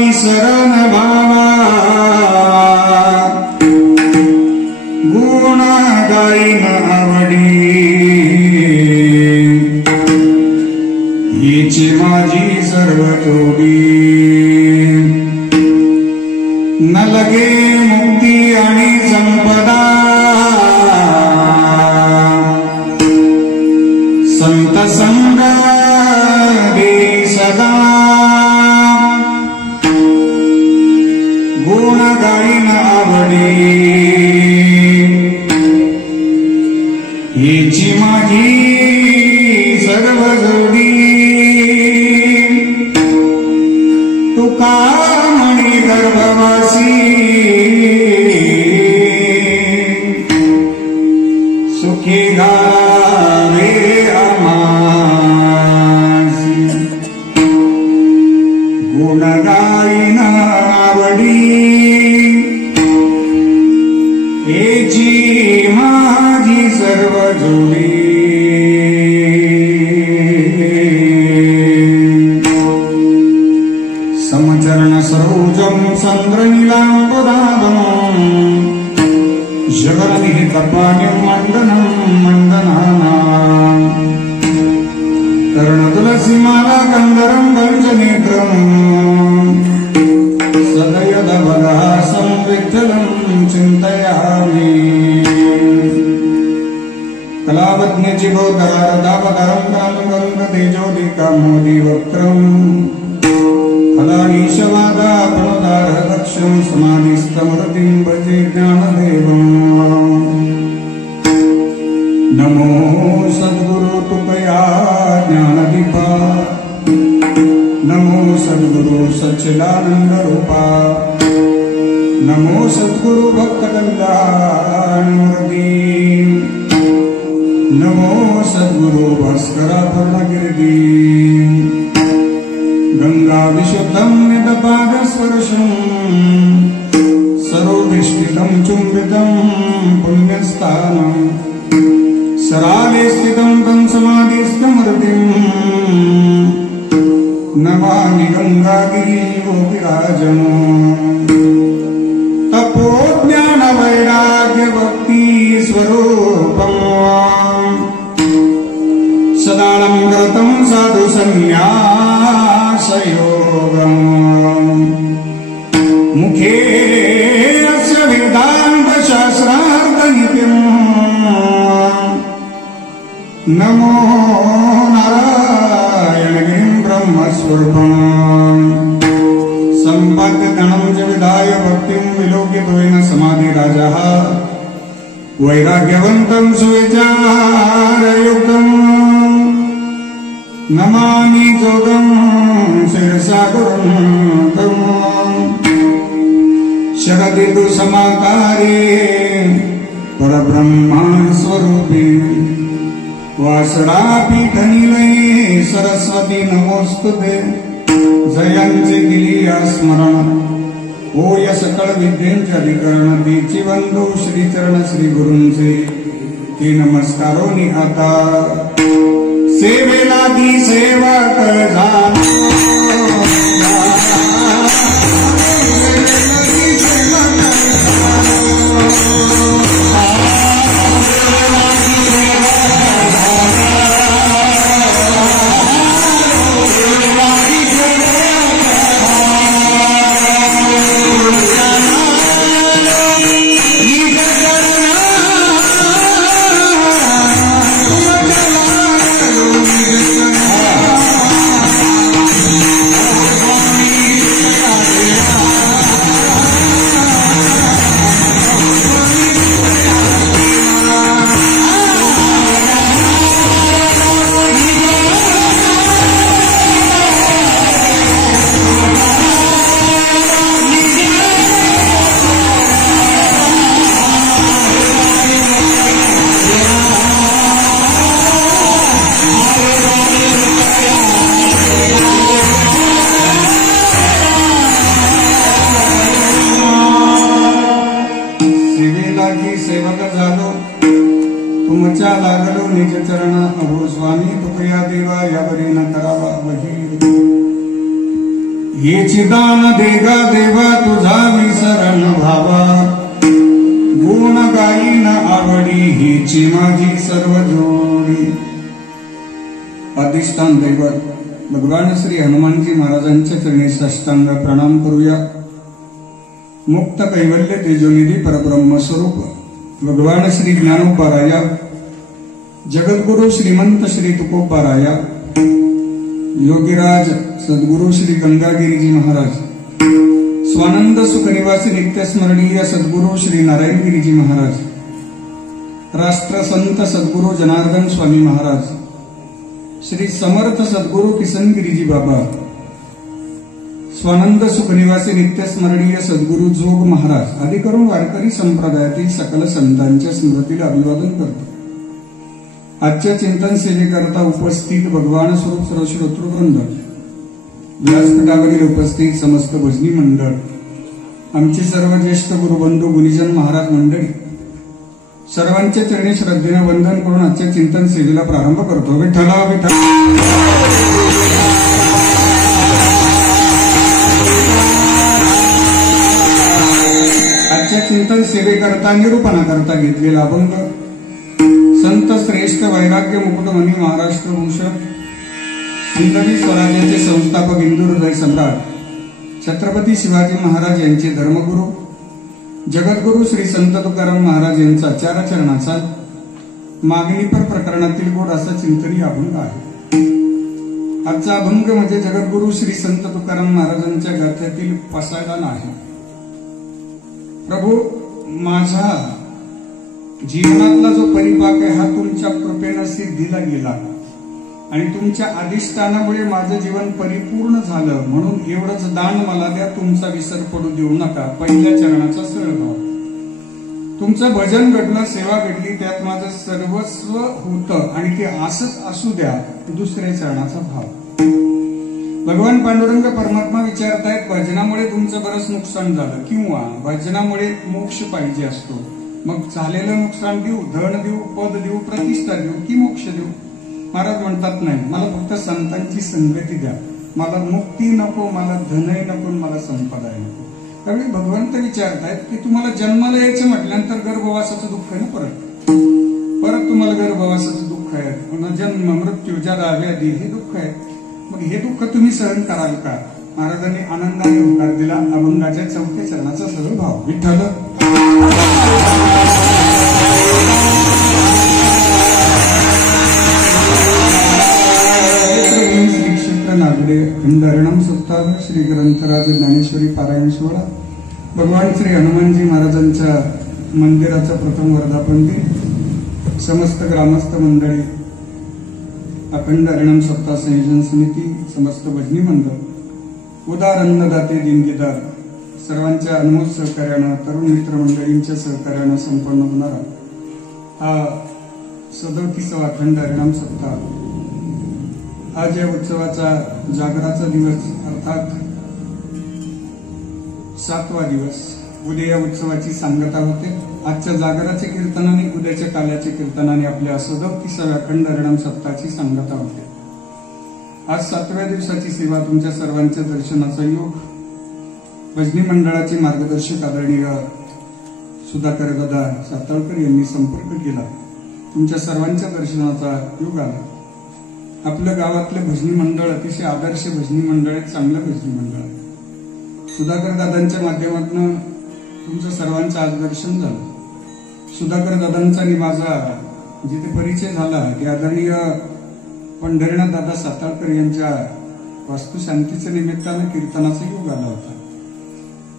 विसरन भावा गुण गाईन आवडी हीची माझी सर्व जोडी न लगे मुक्ती आणि संपदा संत संग दे सदा गुण गाईन आवडी हीची माझी सर्व जोडी तुका म्हणी गर्भवासी सुखी घालावे आमासी गुण गाईन आवडी हेची माझी सर्व जोडी समचरण सरोजम चंद्रनीलांबुदाभं जगन्निहितपाणिं मंडनं मंडनानां कर्णतुलसीमाला कंदरं पंचनेत्रं सदयदवदासं विठ्ठलं चिन्तयामि कलावज्ञ बोधरारदावकरं कालगंगतेजोदिकामोदि वक्त्रम् फलानीशवादा प्रणोदारदक्षं समाधिस्तमृतिं भजे ज्ञानदेवं नमो सद्गुरु तुकया ज्ञानदीपा नमो सद्गुरु सच्चिदानंद रूपा नमो सद्गुरु भक्त कल्याणमूर्ति नमो सद्गुरु भास्करा पूर्णकीर्ति गंगा विशुद्धं निदपादस्पर्शं सरोविष्टितं चुम्बितं पुण्यस्थानं सराले स्थितं तं समाधिस्थमृतिं नमामि गंगागिरियोगिराजं तपोज्ञानवैराग्यभक्ति स्वरूपं सदालंकृतं साधु संन्यासयोगं मुखे अस्य वेदान्तशास्त्रार्थनित्यं नमो नारायणगिरिं ब्रह्मस्वरूपं सम्पद्यतनं च विधाय भक्तिं विलोकितोऽयं समाधिराजः वैराग्यवन्तं सुविचारयुक्तं नमामि जोगं शिरसा गुरुं तं शरदितु समाकारे परब्रह्मा स्वरूपे वासरापीठनिलये सरस्वती नमोस्तुते जयांचे गिलिया स्मरण ओय सकळ विद्येंचे अधिकरण तीची वंदो श्रीचरण श्री गुरूंचे ते नमस्कारो निहाता सेवेला दी सेवक झालो तुमच्या लागलो निज चरण अहो स्वामी तुकया देवा यावरी न करावा वही हेची दान देगा देवा तुझा विसरण भावा, गुण गायीन आवडी हेची माझी सर्व जोडी. अधिष्ठान दैवत भगवान श्री हनुमानजी महाराजांच्या चरणी साष्टांग प्रणाम करूया. मुक्त कैवल्य तेजोनिधी परब्रह्म स्वरूप भगवान श्री ज्ञानोपाराया, जगद्गुरु श्रीमंत श्री तुकोपाराया, योगीराज सद्गुरु श्री गंगागिरीजी महाराज, स्वानंद सुखनिवासी नित्यस्मरणीय सद्गुरु श्री नारायणगिरीजी महाराज, राष्ट्रसंत सद्गुरु जनार्दन स्वामी महाराज, श्री समर्थ सद्गुरु किसनगिरीजी बाबा, स्वानंद सुखनिवासी नित्यस्मरणीय सद्गुरु जोग महाराज आदी करून वारकरी संप्रदायातील सकल संतांच्या स्मृतीला अभिवादन करतो. आजच्या चिंतन सेवेकरता उपस्थित भगवान स्वरूप सर्व श्रोतृवृंद, व्यासपीठावरील उपस्थित समस्त भजनी मंडळ, आमचे सर्व ज्येष्ठ गुरुबंधू गुणीजन महाराज मंडळी, सर्वांच्या चरणी श्रद्धेने वंदन करून आजच्या चिंतन सेवेला प्रारंभ करतो. विठ्ठला विठ्ठल. आजच्या चिंतन सेवेकरता निरूपणा करता घेतलेला अभंग संत श्रेष्ठ वैराग्य मुकुटमणी महाराष्ट्र भूषण हिंदवी स्वराज्याचे संस्थापक हिंदू हृदय सम्राट छत्रपती शिवाजी महाराज यांचे धर्मगुरु जगद्गुरु श्री संत तुकाराम महाराज यांचा चारचरणाचा मागणीपर प्रकरणातील गोड असा चिंतनी अभंग आहे. आजचा अभंग म्हणजे जगद्गुरु श्री संत तुकाराम महाराजांच्या गाथ्यातील पसायदान आहे. प्रभू, माझा जीवनातला जो परिपाक आहे हा तुमच्या कृपेनं सिद्धीला गेला आणि तुमच्या अधिष्ठानामुळे माझं जीवन परिपूर्ण झालं, म्हणून एवढंच दान मला द्या, तुमचा विसर पडू देऊ नका. पहिल्या चरणाचा सरळ भाव. तुमचं भजन घडलं, सेवा घडली, त्यात माझं सर्वस्व होतं आणि ते असंच असू द्या. दुसऱ्या चरणाचा भाव. भगवान पांडुरंग परमात्मा विचारतायत, भजनामुळे तुमचं बरंच नुकसान झालं किंवा भजनामुळे मोक्ष पाहिजे असतो, मग झालेलं नुकसान देऊ, धन देऊ, पद देऊ, प्रतिष्ठा देऊ की मोक्ष देऊ? महाराज म्हणतात, नाही, मला फक्त संतांची संगती द्या. मला मुक्ती नको, मला धनही नको, मला संपदाही नको. त्यावेळी भगवंत विचारतायत की तुम्हाला जन्माला यायचं म्हटल्यानंतर गर्भवासाचं दुःख आहे ना, परत तुम्हाला गर्भवासाचं दुःख आहे, पुन्हा जन्म मृत्यू जरा व्याधी हे दुःख आहे. मग हे दुःख तुम्ही सहन कराल का? महाराजांनी आनंदाने होकार दिला. अभंगाच्या चौथ्या चरणाचा सरळ भाव. विठ्ठल. श्री क्षेत्र नागडे खंड हरिणाम सप्ताह श्री ग्रंथराज ज्ञानेश्वरी पारायण सोहळा भगवान श्री हनुमानजी महाराजांच्या मंदिराचा प्रथम वर्धापन दिन. समस्त ग्रामस्थ मंडळी, अखंड हरिणाम सप्ताह संयोजन समिती, समस्त भजनी मंडळ, उदार अन्नदाते दिनगीदार सर्वांच्या अनमोल सहकार्यानं, तरुण मित्र मंडळींच्या सहकार्यानं संपन्न होणारा हा 37वा अखंड हरिणाम सप्ताह आज या उत्सवाचा जागराचा दिवस अर्थात 7वा दिवस. उद्या या उत्सवाची सांगता होते. आजच्या जागराच्या कीर्तनाने, उद्याच्या काल्याच्या कीर्तनाने आपल्या 37व्या अखंड हरिणाम सप्ताहाची सांगता होते. आज 7व्या दिवसाची सेवा तुमच्या सर्वांच्या दर्शनाचा योग भजनी मंडळाचे मार्गदर्शक आदरणीय सुधाकर दादा साताळकर यांनी संपर्क केला. तुमच्या सर्वांच्या दर्शनाचा योग आला. आपल्या गावातले भजनी मंडळ अतिशय आदर्श भजनी मंडळ आहे, चांगलं भजनी मंडळ आहे. सुधाकर दादांच्या माध्यमातून तुमचं सर्वांचं आज दर्शन झालं. सुधाकर दादांचा आणि माझा जिथे परिचय झाला ते आदरणीय पंढरीनाथ दादा साताळकर यांच्या वास्तुशांतीच्या निमित्तानं कीर्तनाचा योग आला होता.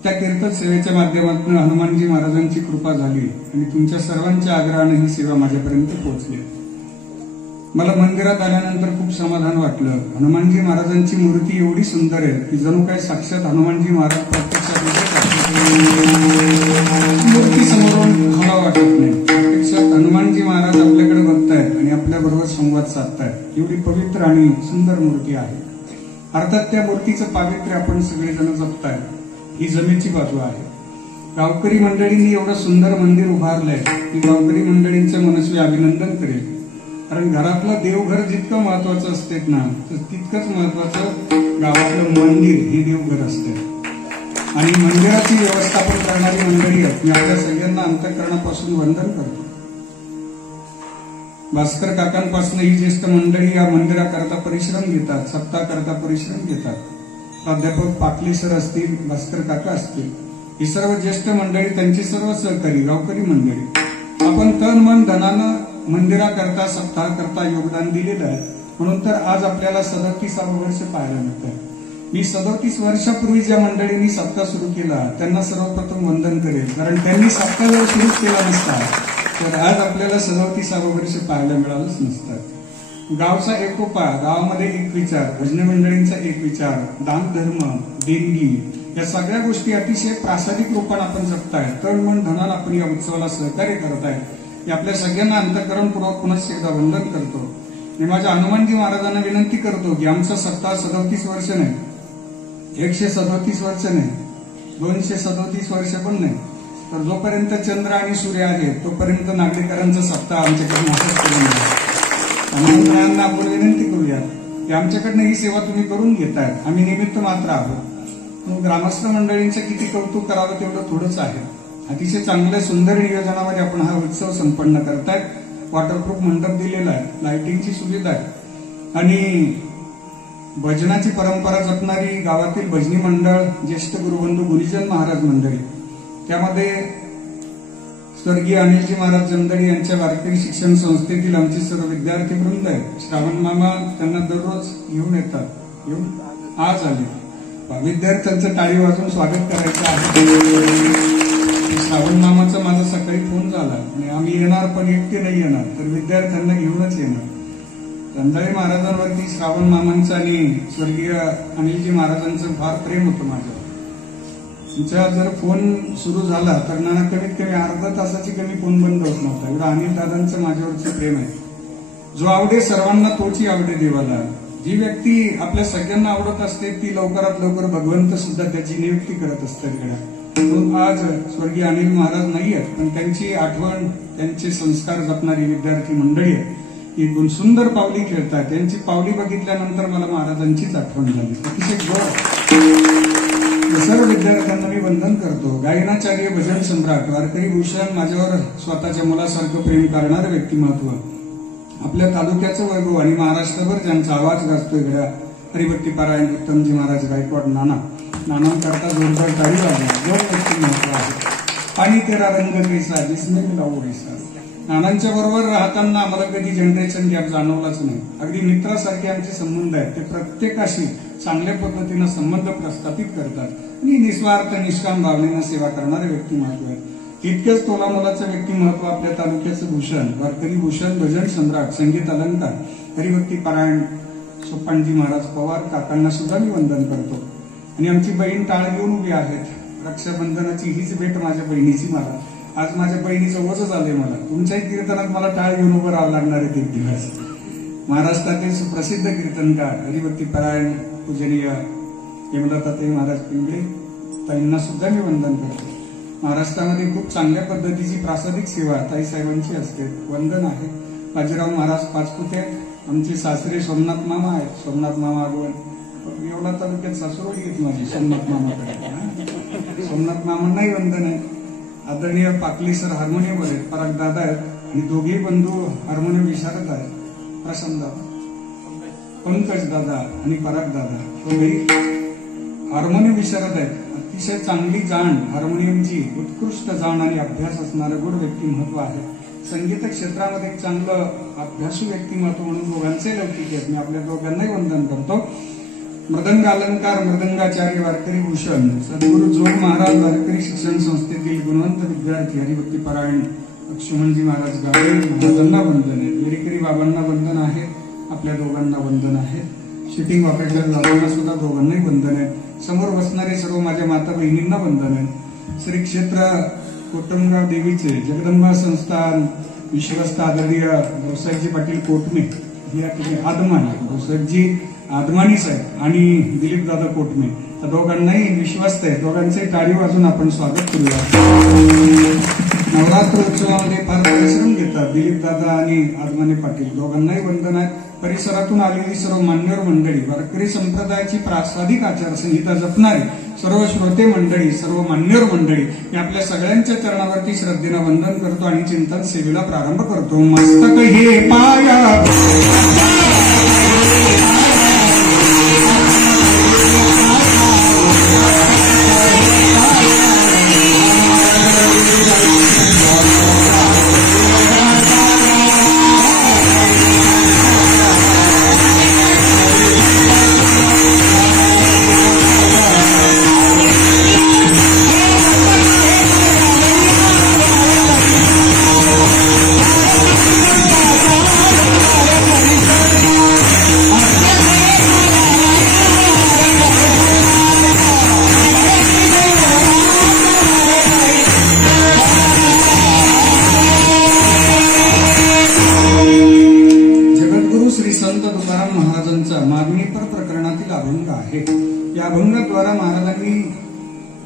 त्या कीर्तन सेवेच्या माध्यमातून हनुमानजी महाराजांची कृपा झाली आणि तुमच्या सर्वांच्या आग्रहाने ही सेवा माझ्यापर्यंत पोहोचली. मला मंदिरात आल्यानंतर खूप समाधान वाटलं. हनुमानजी महाराजांची मूर्ती एवढी सुंदर आहे की जणू काय साक्षात हनुमानजी महाराज प्रत्यक्षात मूर्ती समोरून हवा वाटत नाही. प्रत्यक्षात हनुमानजी महाराज आपल्याकडे बघतायत आणि आपल्या बरोबर संवाद साधतायत. एवढी पवित्र आणि सुंदर मूर्ती आहे. अर्थात त्या मूर्तीचं पावित्र्य आपण सगळेजण जपताय, ही जमेची बाजू आहे. गावकरी मंडळींनी एवढं सुंदर मंदिर उभारलंय की गावकरी मंडळींचं मनस्वी अभिनंदन करेल. कारण घरातलं देवघर जितकं महत्वाचं असते ना तितकंच महत्वाचं गावातलं मंदिर हे देवघर असते. आणि मंदिराची व्यवस्थापन करणारी मंडळी आहेत. मी आपल्या सगळ्यांना अंतःकरणापासून वंदन करतो. भास्कर काकांपासून ही ज्येष्ठ मंडळी या मंदिराकरता परिश्रम घेतात, सप्ताहाकरता परिश्रम घेतात. प्राध्यापक पाटली सर असतील, भास्कर काका असतील, ही सर्व ज्येष्ठ मंडळी, त्यांची सर्व सहकारी गावकरी मंडळी, आपण तन मन धनानं मंदिराकरता सप्ताहाकरता योगदान दिलेलं आहे. म्हणून तर आज आपल्याला 37 वर्ष पाहायला मिळतं. मी 37 वर्षापूर्वी ज्या मंडळींनी सप्ताह सुरू केला त्यांना सर्वप्रथम वंदन करेल, कारण त्यांनी सप्ताह जर सुरू केला नसता तर आज आपल्याला 37 वर्ष पाहायला मिळालंच नसतं. गावचा एकोपा, गावामध्ये एक विचार, भजनी मंडळींचा एक विचार, दान धर्म, देणगी, या सगळ्या गोष्टी अतिशय प्रासादिक रूपाने आपण जगताय. तन मन धनानं आपण या उत्सवाला सहकार्य करताय. हे आपल्या सगळ्यांना अंतःकरणपूर्वक पुन्हा एकदा वंदन करतो. मी माझ्या हनुमानजी महाराजांना विनंती करतो की आमचा सप्ताह 37 वर्ष नाही, 137 वर्ष नाही, 237 वर्ष पण नाही, तर जोपर्यंत चंद्र आणि सूर्य आहे तोपर्यंत नागरिकांचा सप्ताह आमच्याकडे असंच करून द्या. आपण विनंती करूया की आमच्याकडनं ही सेवा तुम्ही करून घेताय, आम्ही निमित्त मात्र आहोत. ग्रामस्थ मंडळींचं किती कौतुक करावं तेवढं थोडंच आहे. अतिशय चांगल्या सुंदर नियोजनामध्ये आपण हा उत्सव संपन्न करतायत. वॉटरप्रूफ मंडप दिलेला आहे, लाइटिंगची सुविधा आहे आणि भजनाची परंपरा जपणारी गावातील भजनी मंडळ, ज्येष्ठ गुरुबंधू गुरुजन महाराज मंडळी, त्यामध्ये स्वर्गीय अनिलजी महाराज जमदडी यांच्या वारकरी शिक्षण संस्थेतील आमचे सर्व विद्यार्थी वृंद आहेत. श्रावण मामा त्यांना दररोज घेऊन येतात, येऊन आज आले. विद्यार्थ्यांचं टाळी वाजून स्वागत करायचं आहे. श्रावण मामाचा माझा सकाळी फोन झाला आणि आम्ही येणार पण एकटे नाही येणार, तर विद्यार्थ्यांना घेऊनच येणार. रंधारी महाराजांवरती श्रावण मामांचं आणि स्वर्गीय अनिलजी महाराजांचं फार प्रेम होतं माझ्यावर. तुमचा जर फोन सुरू झाला तर नाना कमीत कमी अर्धा तासाची कमी फोन बंद होत नव्हता. एवढं अनिल दादांचं माझ्यावरचं प्रेम आहे. जो आवडे सर्वांना तोची आवडे देवाला. जी व्यक्ती आपल्या सगळ्यांना आवडत असते ती लवकरात लवकर भगवंत सुद्धा त्याची नियुक्ती करत असतात. म्हणून आज स्वर्गीय अनिल महाराज नाही आहेत, पण त्यांची आठवण, त्यांचे संस्कार जपणारी विद्यार्थी मंडळी आहे. ही सुंदर पावली खेळतात. त्यांची पावली बघितल्यानंतर मला महाराजांचीच आठवण झाली. अतिशय गोड. सर्व विद्यार्थ्यांना मी वंदन करतो. गायनाचार्य, भजन सम्राट, वारकरी भूषण, माझ्यावर स्वतःच्या मुलासारखं प्रेम करणारं व्यक्तिमत्व, आपल्या तालुक्याचं वैभव आणि महाराष्ट्रभर ज्यांचा आवाज गाजतोय गड्या हरिभक्ती पारायण उत्तमजी महाराज गायकवाड नानांकरता जोरदार टाळी वाजवा. दोन व्यक्तिमत्व आहे. पाणी तेरा रंग कैसा जिसने मिलावो ऐसा. नानांच्या बरोबर राहताना आम्हाला कधी जनरेशन गॅप जाणवलाच नाही. अगदी मित्रासारखे आमचे संबंध आहेत. ते प्रत्येकाशी चांगल्या पद्धतीनं संबंध प्रस्थापित करतात आणि निस्वार्थ निष्काम भावनेनं सेवा करणारे व्यक्तिमत्व आहेत. इतकेच तोलामोलाचं व्यक्तिमत्व आपल्या तालुक्याचं भूषण, वारकरी भूषण, भजन सम्राट, संगीत अलंकार, हरिभक्ती पारायण सोपानजी महाराज पवार काकांना सुद्धा मी वंदन करतो. आणि आमची बहीण टाळ घेऊन उभी आहेत. रक्षाबंधनाची हीच भेट माझ्या बहिणीची मला. आज माझ्या बहिणीचं ओझं झालंय मला. तुमच्याही कीर्तनात मला टाळ घेऊन उभं राहावं लागणार आहे. 1 दिवस महाराष्ट्रातील सुप्रसिद्ध कीर्तनकार, हरिभक्ती पारायण पूजनीय हेमलताताई महाराज पिंगळे ताईंना सुद्धा मी वंदन करतो. महाराष्ट्रामध्ये खूप चांगल्या पद्धतीची प्रासादिक सेवा ताईसाहेबांची असते. वंदन आहे. बाजीराव महाराज पाचपुते, आमचे सासरे सोमनाथ मामा आहेत. सोमनाथ मामा आगवण एवढा तालुक्यात सासरोडी येत माझी सोमनाथ मामाकडे. सोमनाथ मामांनाही वंदन आहे. आदरणीय पाकली सर हार्मोनियमवर आहेत. पराग दादा आहेत आणि दोघेही बंधू हार्मोनियम विशारद आहेत. प्रशांत दादा, पंकज दादा आणि पराग दादा दोघेही हार्मोनियम विशारद आहेत. अतिशय चांगली जाण, हार्मोनियमची उत्कृष्ट जाण आणि अभ्यास असणारं गुड व्यक्तिमत्व आहे. संगीत क्षेत्रामध्ये एक चांगलं अभ्यासू व्यक्तिमत्व म्हणून दोघांचे लौकिक आहेत. मी आपल्या दोघांनाही वंदन करतो. मृदंग अलंकार, मृदंगाचार्य, वारकरी भूषण, सद्गुरू जोग महाराज वारकरी शिक्षण संस्थेतील गुणवंत विद्यार्थी, हरिभक्ती पारायण लक्ष्मणजी महाराज गावे महाराजांना वंदन आहे. विरेकरी बाबांना वंदन आहे. आपल्या दोघांना वंदन आहे. शूटिंग ऑपरेटर दादांना सुद्धा दोघांनाही वंदन आहे. समोर बसणारे सर्व माझ्या माता बहिणींना वंदन आहे. श्री क्षेत्र कोटमगाव देवीचे जगदंबा संस्थान विश्वस्त आदरणीय भाऊसाहेबजी पाटील कोटमे, या ठिकाणी भाऊसाहेबजी आदमानी साहेब आणि दिलीप दादा कोटमे, या दोघांनाही विश्वस्त आहे. दोघांचे टाळी वाजून आपण स्वागत करूया. नवरात्र उत्सवामध्ये फार परिश्रम घेतात दिलीप दादा आणि आदमाने पाटील, दोघांनाही वंदन आहे. परिसरातून आलेली सर्व मान्यवर मंडळी, वारकरी संप्रदायाची प्रासादिक आचारसंहिता जपणारी सर्व श्रोते मंडळी, सर्व मान्यवर मंडळी, मी आपल्या सगळ्यांच्या चरणावरती श्रद्धेनं वंदन करतो आणि चिंतन सेवेला प्रारंभ करतो. मस्तक हे पाया या अभंगाद्वारा महाराजांनी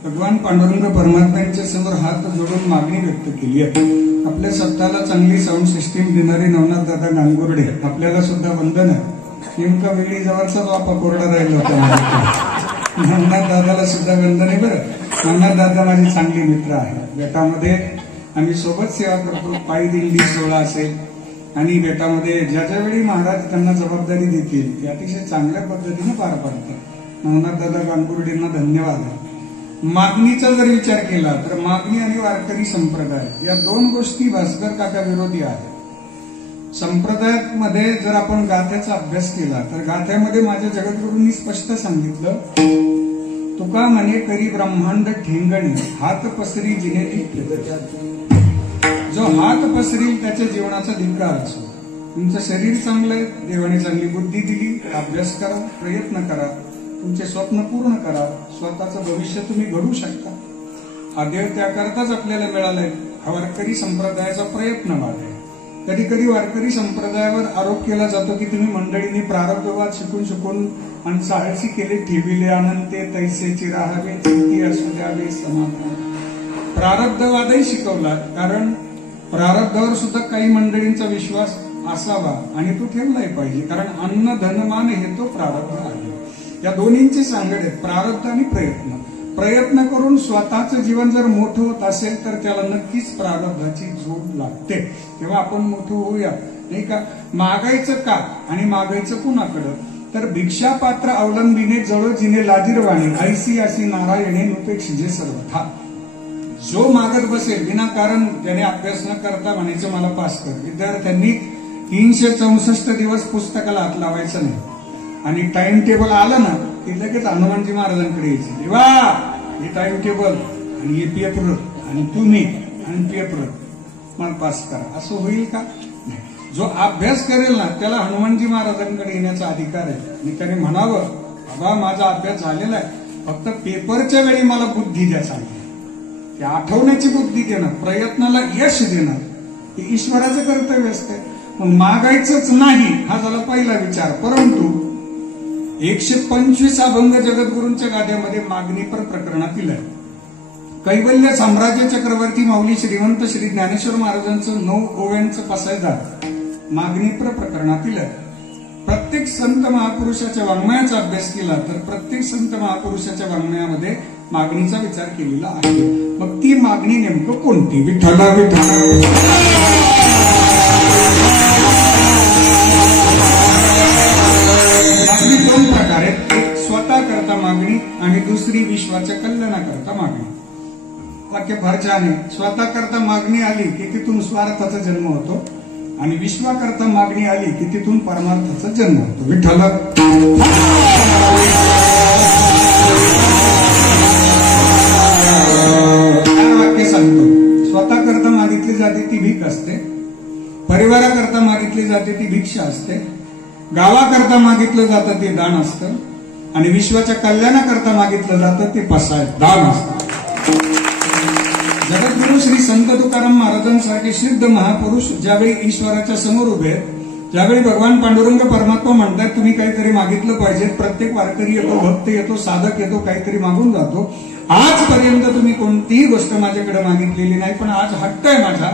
भगवान पांडुरंग परमात्म्यांच्या समोर हात जोडून मागणी व्यक्त केली आहे. आपल्या सप्ताहाला चांगली साऊंड सिस्टीम देणारे नवनाथ दादा गांगुर्डे, आपल्याला सुद्धा वंदन आहे. नेमका वेळी जवळचा बापा कोरडा राहिला होता. नवनाथ दादाला सुद्धा वंदन आहे. बरं, नवनाथ दादा माझे चांगले मित्र आहे. बेटामध्ये आम्ही सोबत सेवा करतो. पायी दिंडी सोहळा असेल आणि बेटामध्ये ज्या ज्यावेळी महाराज त्यांना जबाबदारी देतील ते अतिशय चांगल्या पद्धतीने पार पाडतात. नवनाथ दादा गांगुर्डेंना धन्यवाद आहे. मागणीचा जर विचार केला तर मागणी आणि वारकरी संप्रदाय या दोन गोष्टी भास्कर काका विरोधी आहेत. संप्रदायामध्ये जर आपण गाथ्याचा अभ्यास केला तर गाथ्यामध्ये माझ्या जगद्गुरूंनी स्पष्ट सांगितलं, तुका म्हणे करी ब्रह्मांड ठेंगणे, हात पसरी जिने जो हात पसरील त्याच्या जीवनाचा दीर्घकाळ असो. तुमचं शरीर चांगलं आहे, देवाने चांगली बुद्धी दिली, अभ्यास करा, प्रयत्न करा, तुमचे स्वप्न पूर्ण करा, स्वतःचं भविष्य तुम्ही घडवू शकता. हा देव त्याकरताच आपल्याला मिळालाय. हा वारकरी संप्रदायाचा प्रयत्न आहे. कधी कधी वारकरी संप्रदायावर आरोप केला जातो की तुम्ही मंडळींनी प्रारब्धवाद शिकून आणि साहसी केले, ठेविले अनंते तैसेची राहावे, चिंती असू द्यावे समाधान. प्रारब्धवादही शिकवला, कारण प्रारब्धावर सुद्धा काही मंडळींचा विश्वास असावा आणि तो ठेवलाही पाहिजे, कारण अन्न धनमान हे तो प्रारब्ध आहे. या दोन्हींचे सांगड आहेत, प्रारब्ध आणि प्रयत्न. प्रयत्न करून स्वतःचं जीवन जर मोठं होत असेल तर त्याला नक्कीच प्रारब्धाची झोप लागते. तेव्हा आपण मोठं होऊया, नाही का? मागायचं का आणि मागायचं कुणाकडं? तर भिक्षापात्र अवलंबीने जवळ जिने लाजीरवाणी, ऐसी अशी नारायणे नुपेक्षिजे सर्वथा. जो मागत बसेल विनाकारण त्याने अभ्यास न करता म्हणायचं मला पास कर. विद्यार्थ्यांनी 364 दिवस पुस्तकाला हात लावायचं नाही आणि टाइम टेबल आलं ना की लगेच हनुमानजी महाराजांकडे यायचं, देवा हे टाइम टेबल आणि हे पेपर आणि तुम्ही आणि पेपर मला पास करा, असं होईल का? जो अभ्यास करेल ना त्याला हनुमानजी महाराजांकडे येण्याचा अधिकार आहे. आणि त्याने म्हणावं, बाबा माझा अभ्यास झालेला आहे, फक्त पेपरच्या वेळी मला बुद्धी द्या, चांगली ते आठवण्याची बुद्धी देणं, प्रयत्नाला यश देणं हे ईश्वराचं कर्तव्य असतं. पण मागायचंच नाही हा झाला पहिला विचार. परंतु 125 अभंग जगद्गुरूंच्या गाद्यामध्ये मागणीपर प्रकरणातील आहे. कैवल्य साम्राज्य चक्रवर्ती माऊली श्रीमंत श्री ज्ञानेश्वर महाराजांचं 9 ओव्यांचं पसायदार मागणीपर प्रकरणातील आहे. प्रत्येक संत महापुरुषाच्या वाङ्मयाचा अभ्यास केला तर प्रत्येक संत महापुरुषाच्या वाङ्मयामध्ये मागणीचा विचार केलेला आहे. मग ती मागणी नेमकं कोणती? विठ्ठला विठ्ठला मागणी दोन प्रकार आहेत, एक स्वतः करता मागणी आणि दुसरी विश्वाच्या कल्याणाकरता मागणी. वाक्य फार छान आहे. स्वतः करता मागणी आली की तिथून स्वार्थाचा जन्म होतो आणि विश्वाकरता मागणी आली की तिथून परमार्थाचा जन्म होतो. विठ्ठला वाक्य सांगतो. स्वतः करता मागितली जाते ती भीक असते, परिवाराकरता मागितली जाते ती भिक्षा असते, गावाकरता मागितलं जातं ते दान असतं आणि विश्वाच्या कल्याणाकरता मागितलं जातं ते दान असतं. जगद्गुरु श्री संत तुकाराम महाराजांसारखे सिद्ध महापुरुष ज्यावेळी ईश्वराच्या समोर उभे त्यावेळी भगवान पांडुरंग परमात्मा म्हणतात तुम्ही काहीतरी मागितलं पाहिजे. प्रत्येक वारकरी येतो, भक्त येतो, साधक येतो, काहीतरी मागून जातो. आजपर्यंत तुम्ही कोणतीही गोष्ट माझ्याकडे मागितलेली नाही, पण आज हट्ट आहे माझा,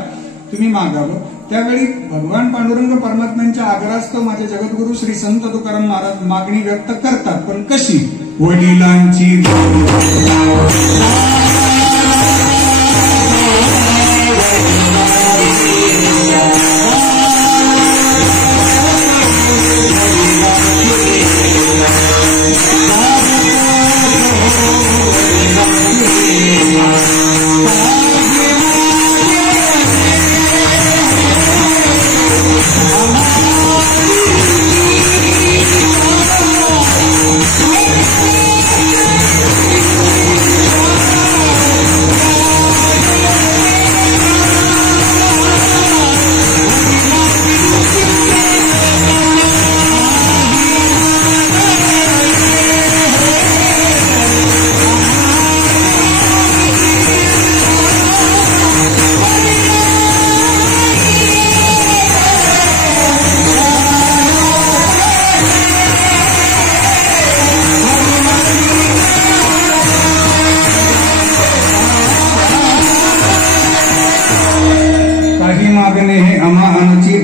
तुम्ही मागावं. त्यावेळी भगवान पांडुरंग परमात्म्यांच्या आग्रहास्तव माझे जगद्गुरु श्री संत तुकाराम महाराज मागणी व्यक्त करतात. पण कशी? वडिलांची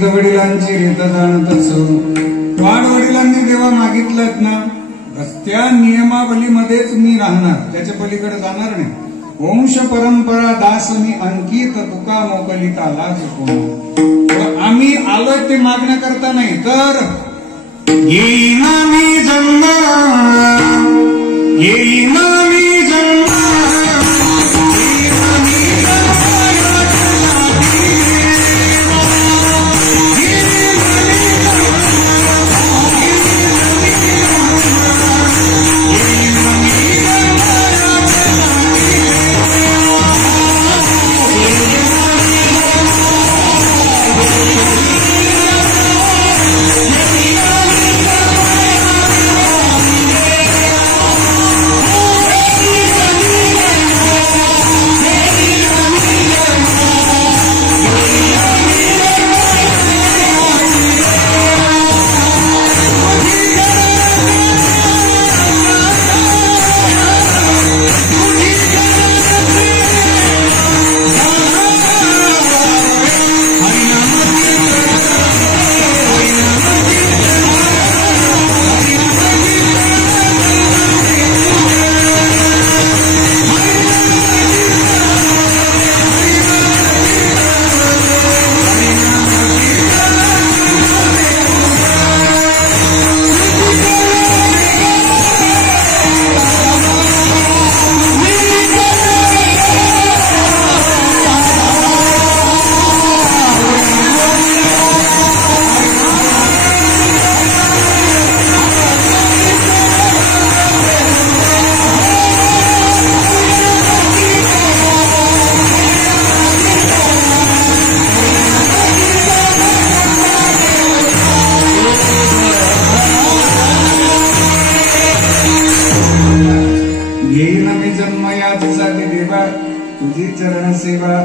वडिलांची रीत जाणतच. वाढ वडिलांनी जेव्हा मागितलं ना, त्या नियमावलीमध्येच मी राहणार, त्याच्या पलीकडे जाणार नाही. वंश परंपरा दास मी अंकित, तुका मोकलिता लाज कोण. आम्ही आलोय ते मागण्याकरता नाही, तर येईना मी जन्म, येईना मी जन्म, तुझी चरण सेवा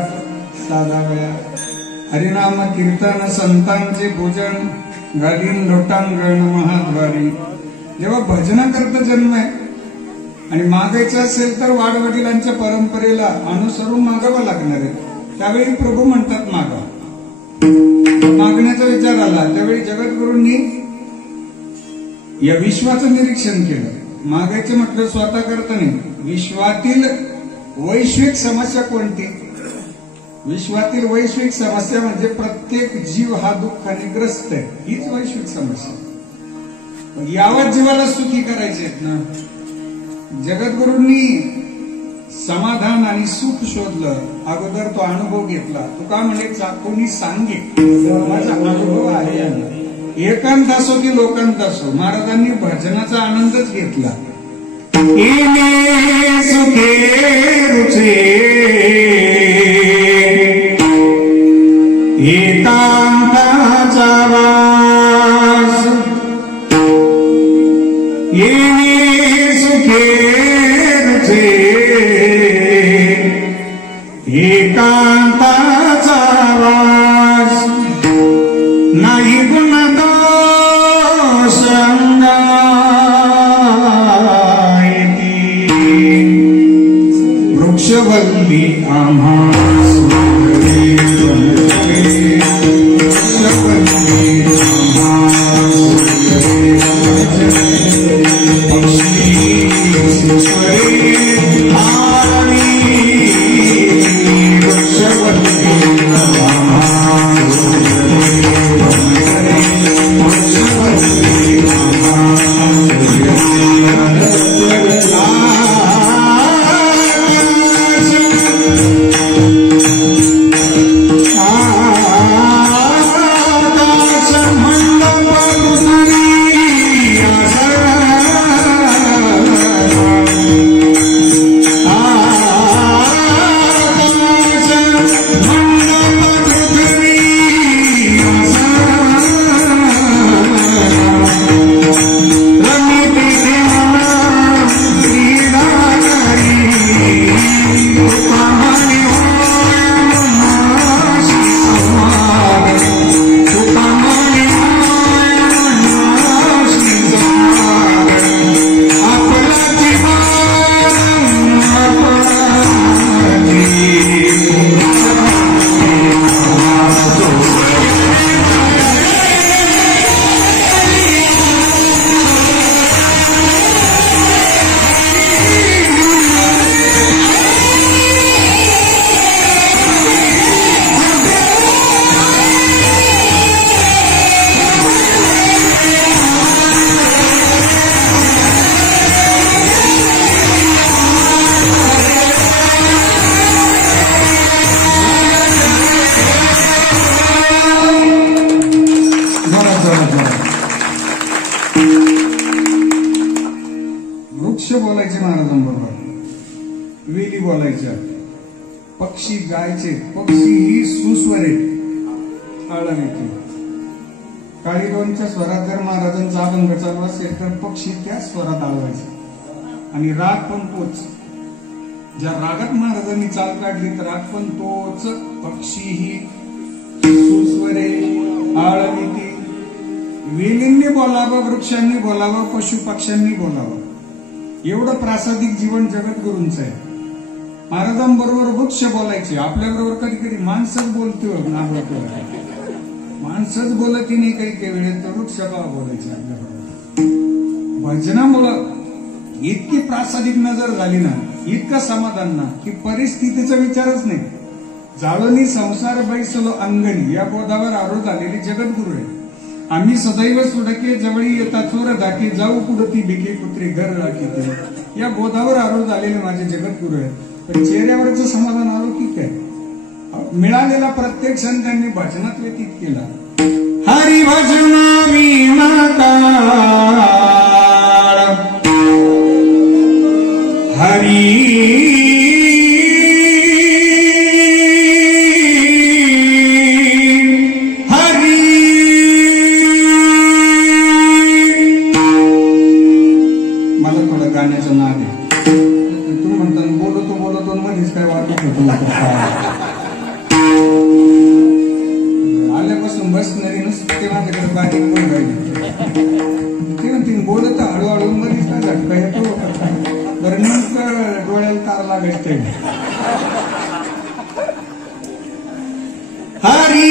साधाव्या. हरिनाम कीर्तन संतांचे पूजन, घालीन लोटांगण महाद्वारी. जेव्हा भजन करता जन्म आहे आणि मागायचं असेल तर वाडवडिलांच्या परंपरेला अनुसरून मागावं लागणार आहे. त्यावेळी प्रभू म्हणतात मागा. मागण्याचा विचार आला त्यावेळी जगद्गुरूंनी या विश्वाचं निरीक्षण केलं. मागायचं म्हटलं स्वतः करता नाही. विश्वातील वैश्विक समस्या कोणती? विश्वातील वैश्विक समस्या म्हणजे प्रत्येक जीव हा दुःखाने ग्रस्त आहे, हीच वैश्विक समस्या. यावर जीवाला सुखी करायचे आहेत ना. जगद्गुरूंनी समाधान आणि सुख शोधलं. अगोदर तो अनुभव घेतला. तो का म्हणे कोणी सांगे माझा अनुभव आहे. एकांत असो की लोकांत असो, महाराजांनी भजनाचा आनंदच घेतला. सुखे रुचे एकांताचा वास, सुखे रुचे एकांताचा वास. नाही गुण वृक्ष बोलायचे महाराजांबरोबर, वेली बोलायच्या, पक्षी गायचे, पक्षी ही सुस्वरे आळावीचे. काळीगोंच्या स्वरात जर महाराजांचा अभंग चालू असेल तर पक्षी त्या स्वरात आळवायचे आणि राग पण तोच. ज्या रागात महाराजांनी चाल काढली तर राग पण तोच. पक्षी ही सुस्वरे आळवीती. वेलींनी बोलावं, वृक्षांनी बोलावं, पशु पक्ष्यांनी बोलावं. एवढं प्रासादिक जीवन जगद्गुरूंचं आहे. महाराजांबरोबर वृक्ष बोलायचे, आपल्याबरोबर कधी कधी माणसंच बोलतो, माणसंच बोलती नाही काही काही वेळेत, तर वृक्ष का बोलायचे आपल्याबरोबर. भजनामुळं इतकी प्रासादिक नजर झाली ना, इतकं समाधान ना, की परिस्थितीचा विचारच नाही. जाळणी संसार बैसलो अंगणी या बोधावर आरूढ झालेले जगद्गुरु आहे. आम्ही सदैव सुडके जवळी येता चोर धाके, जाऊ पुढती भिके पुत्री घर राखीते, या बोधावर आरूढ झालेले माझे जगद्गुरु आहे. पण चेहऱ्यावरचं समाधान अलौकिक आहे. मिळालेला प्रत्येक क्षण त्यांनी भजनात व्यतीत केला. हरी भजनावी काळ, हरी गाण्याचं नाद आहे. तू म्हणतात बोलतो बोलतो मध्येच काय वाटत होतो. आल्यापासून बसणारी नसते माझ्याकडे बारीक पण राहिली. ते म्हणते बोलत हळूहळू मध्येच काय झटका येतो. बरं नेमकं डोळ्याला तार लागायचं. हरी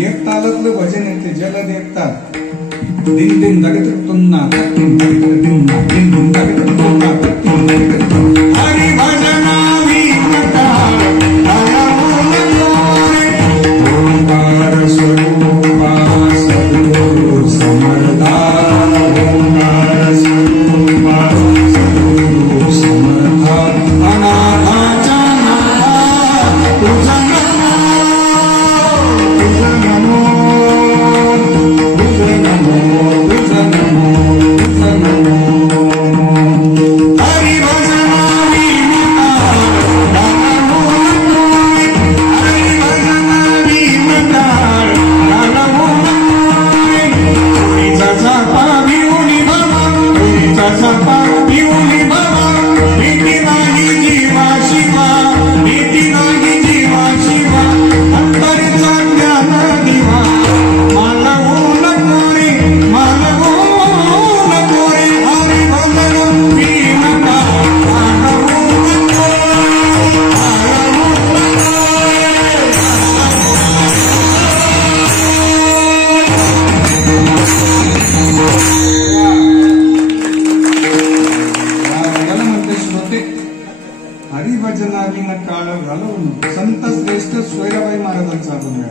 एक तालातलं भजन येते जलद एक ताल. दिन दिन दगत तुन्ना दिन दिन दिन दगत तुन्ना हरी भजनावी काळ, ओंकार स्वरूपा सद्गुरु समर्था, ओंकार स्वरूपा सद्गुरु समर्था, अनाथाचा नाथा तुझा हरिभजनाविन काळ घालवून संत श्रेष्ठ सोयराबाई महाराजांचा अभंग.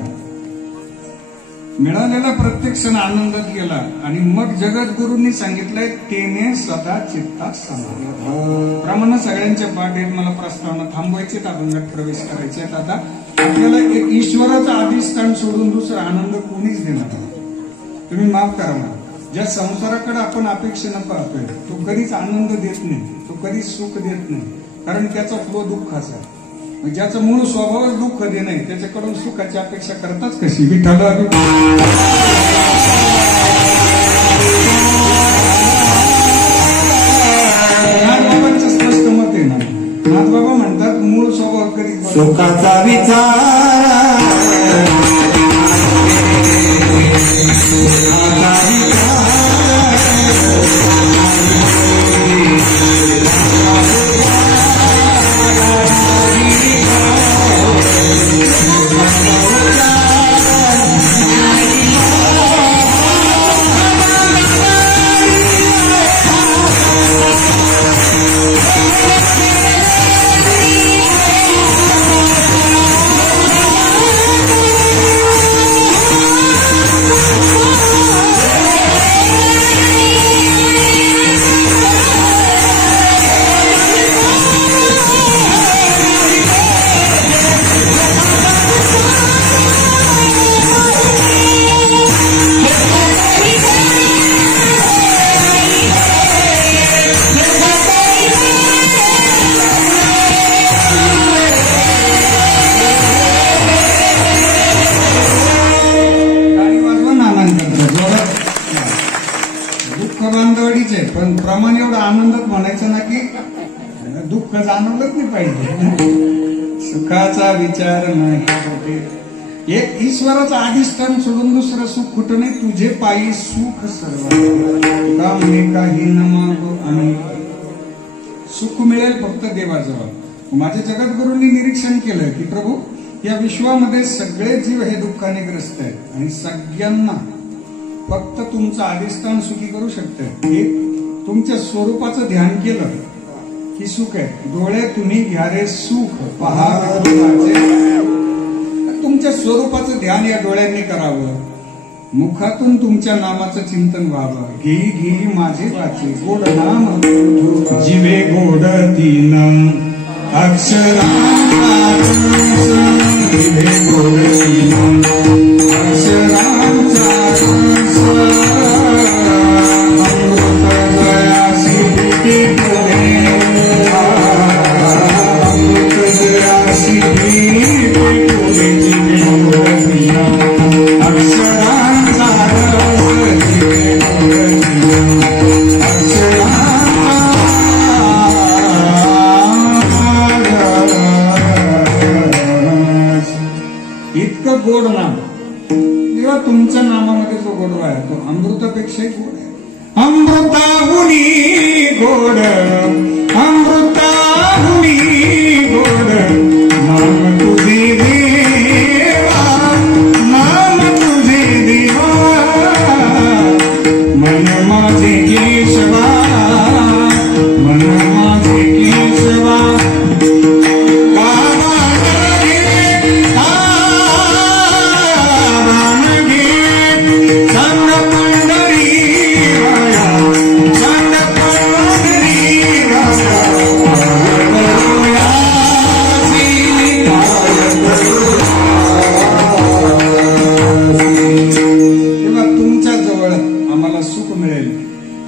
मिळालेला प्रत्येक क्षण आनंदात गेला आणि मग जगद्गुरूंनी सांगितलंय तेने सदा चित्तात समाधान. प्रमाणे सगळ्यांच्या पाठीत मला प्रस्तावना थांबवायचे, अभंगात प्रवेश करायचे. आता आपल्याला एक ईश्वराचं अधिष्ठान सोडून दुसरा आनंद कोणीच देणार. तुम्ही माफ करा मला. ज्या संसाराकडे आपण अपेक्षेनं पाहतोय तो कधीच आनंद देत नाही, तो कधीच सुख देत नाही, कारण त्याचा फ्लो दुःखाचा आहे. ज्याचं मूळ स्वभावच दुःख दे नाही त्याच्याकडून सुखाची अपेक्षा करताच कशी. विठ्ठल नाथबाबांचं स्पष्ट मत आहे ना. नाथबाबा म्हणतात मूळ स्वभाव कधी सुखाचा विचार पण प्रमाण एवढं आनंदात म्हणायचं ना की दुःख जाणवलंच नाही पाहिजे. सुखाचा विचार नाही, एक ईश्वराचं अधिष्ठान सोडून दुसरं सुख कुठं नाही. तुझे पायी सुख सर्व का म्हणे काही न मागो आणि सुख मिळेल फक्त देवाजवळ. माझ्या जगद्गुरूंनी निरीक्षण केलं की प्रभू या विश्वामध्ये सगळे जीव हे दुःखाने ग्रस्त आहेत आणि सगळ्यांना फक्त तुमचं अधिष्ठान सुखी करू शकतं. एक तुमच्या स्वरूपाचं ध्यान केलं की सुख आहे. डोळे तुम्ही घ्या रे सुख पहा, तुमच्या स्वरूपाचं ध्यान या डोळ्यांनी करावं. मुखातून तुमच्या नामाचं चिंतन व्हावं. घेई घेई माझे वाचे गोड नाम जीवे गोड तीन अक्षरांचा जीवे गोड तीन अक्षरांचा इतकं गोड नाम तेव्हा तुमच्या नामामध्ये जो गोडवा आहे तो अमृतापेक्षाही गोड आहे. अमृताहुनी गोड अमृताहुनी गोड नाम तुझे देवा नाम तुझे देवा मन माझे केशवा मन माझे केशवा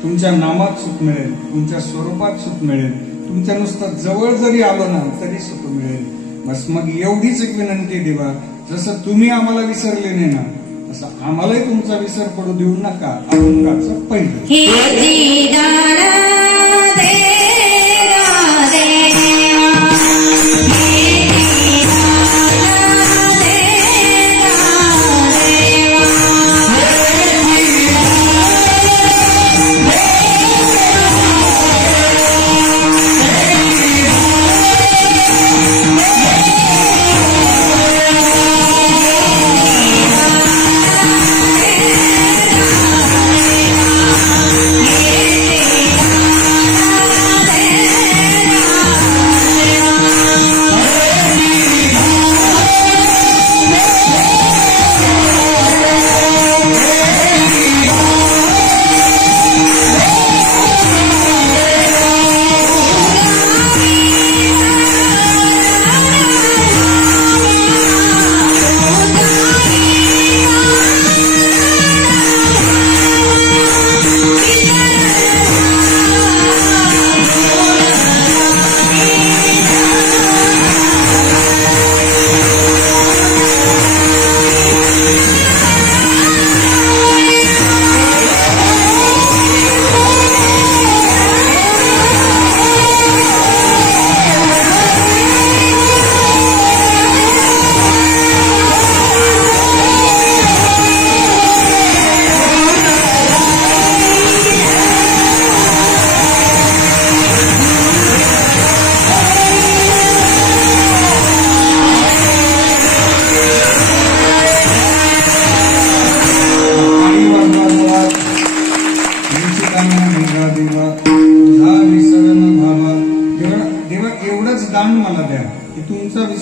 तुमच्या नामात सुख मिळेल, तुमच्या स्वरूपात सुख मिळेल. तुमच्या नुसतं जवळ जरी आलो ना तरी सुख मिळेल. बस मग एवढीच एक विनंती देवा, जसं तुम्ही आम्हाला विसरले नाही ना तसं आम्हालाही तुमचा विसर पडू देऊ नका. अभंगाचं पहिलं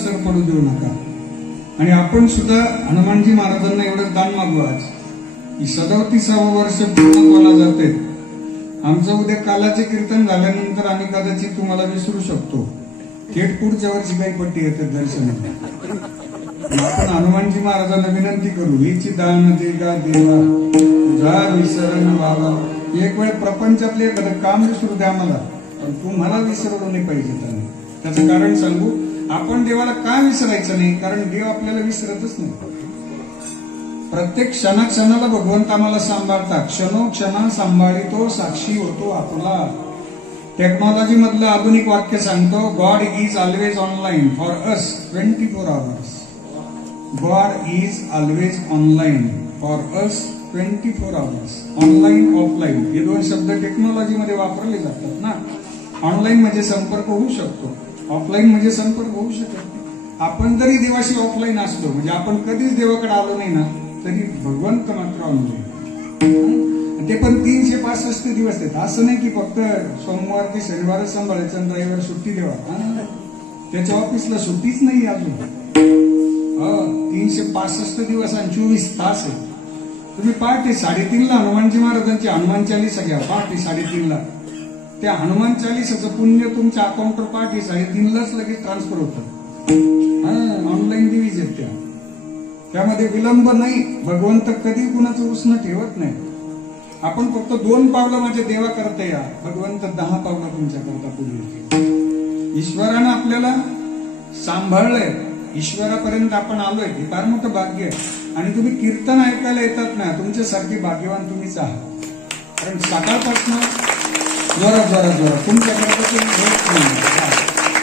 सर पडू देऊ नका. आणि आपण सुद्धा हनुमानजी महाराजांना एवढं दान मागू आज की 37 वर्ष पूर्ण जाते. आमचं उद्या कालाचे कीर्तन झाल्यानंतर आम्ही कदाचित तुम्हाला विसरू शकतो. थेट पुढच्या वर्षी काही पट्टी येते दर्शनाला. आपण हनुमानजी महाराजांना विनंती करू, हिची दान देगा देवा तुझा विसरण बाबा. एक वेळ प्रपंचातले एखादं काम विसरू द्या मला, पण तुम्हाला विसरवलं नाही पाहिजे. त्याने त्याचं कारण सांगू. आपण देवाला का विसरायचं नाही? कारण देव आपल्याला विसरतच नाही. प्रत्येक क्षणाक्षणाला भगवंत आम्हाला सांभाळतात. क्षणोक्षणा सांभाळितो साक्षी होतो आपला. टेक्नॉलॉजी मधलं आधुनिक वाक्य सांगतो, God is always online for us 24 hours. God is always online for us 24 hours. Online offline हे दोन शब्द टेक्नॉलॉजी मध्ये वापरले जातात ना. ऑनलाईन म्हणजे संपर्क होऊ शकतो, ऑफलाईन म्हणजे संपर्क होऊ शकत नाही. आपण जरी देवाशी ऑफलाईन असलो, म्हणजे आपण कधीच देवाकडे आलो नाही ना, तरी भगवंत मात्र ऑनलाईन. ते पण 365 दिवस आहेत. असं नाही की फक्त सोमवार ते शनिवारच सांभाळायचं आणि रविवार सुट्टी देवा. त्याच्या ऑफिसला सुट्टीच नाही अजून. 365 दिवस आणि 24 तास आहे. तुम्ही पहाटे 3:30 हनुमानजी महाराजांची हनुमान चालीसा घ्या. पहाटे 3:30 त्या हनुमान चालीसाचं पुण्य तुमच्या अकाउंटवर पहाटे 3:30 लगेच ट्रान्सफर होतं. ऑनलाईन डिव्हिज आहेत त्यामध्ये विलंब नाही. भगवंत कधी कुणाचं उसणं ठेवत नाही. आपण फक्त 2 पावलं माझ्या देवा करता या, भगवंत 10 पावलं तुमच्या करता पुढे. ईश्वरानं आपल्याला सांभाळलंय, ईश्वरापर्यंत आपण आलोय, हे फार मोठं भाग्य आहे. आणि तुम्ही कीर्तन ऐकायला येतात ना, तुमच्यासारखे भाग्यवान तुम्हीच आहात. कारण सकाळपासून जोरात तुमच्याकडे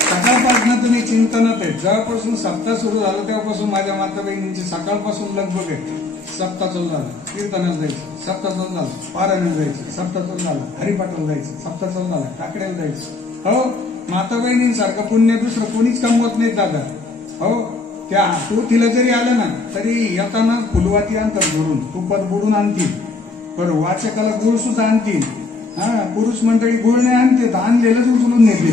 सकाळपासून तुम्ही चिंतनात आहेत. जेव्हापासून सप्ताह सुरू झाला तेव्हापासून माझ्या माता बहिणींची सकाळपासून लगबग आहे. सप्ताह चालू झाला, कीर्तनाला जायचं, सप्ताह चालू झाला, पारायणाला जायचं, सप्ताह चालू झाला, हरिपाठाला जायचं, सप्ताह चालू झाला, काकड्याला जायचं. हो, माता बहिणींसारखं पुण्य दुसरं कोणीच कमवत नाही दादा. हो, त्या तू तिला जरी आलं ना तरी येताना फुलवाती आणतात घरून, तुपात बुडून आणतील. बरं, वाचकाला गुळ सुद्धा आणतील. पुरुष मंडळी गुळ नाही आणते, आणलेलंच उचलून नेते.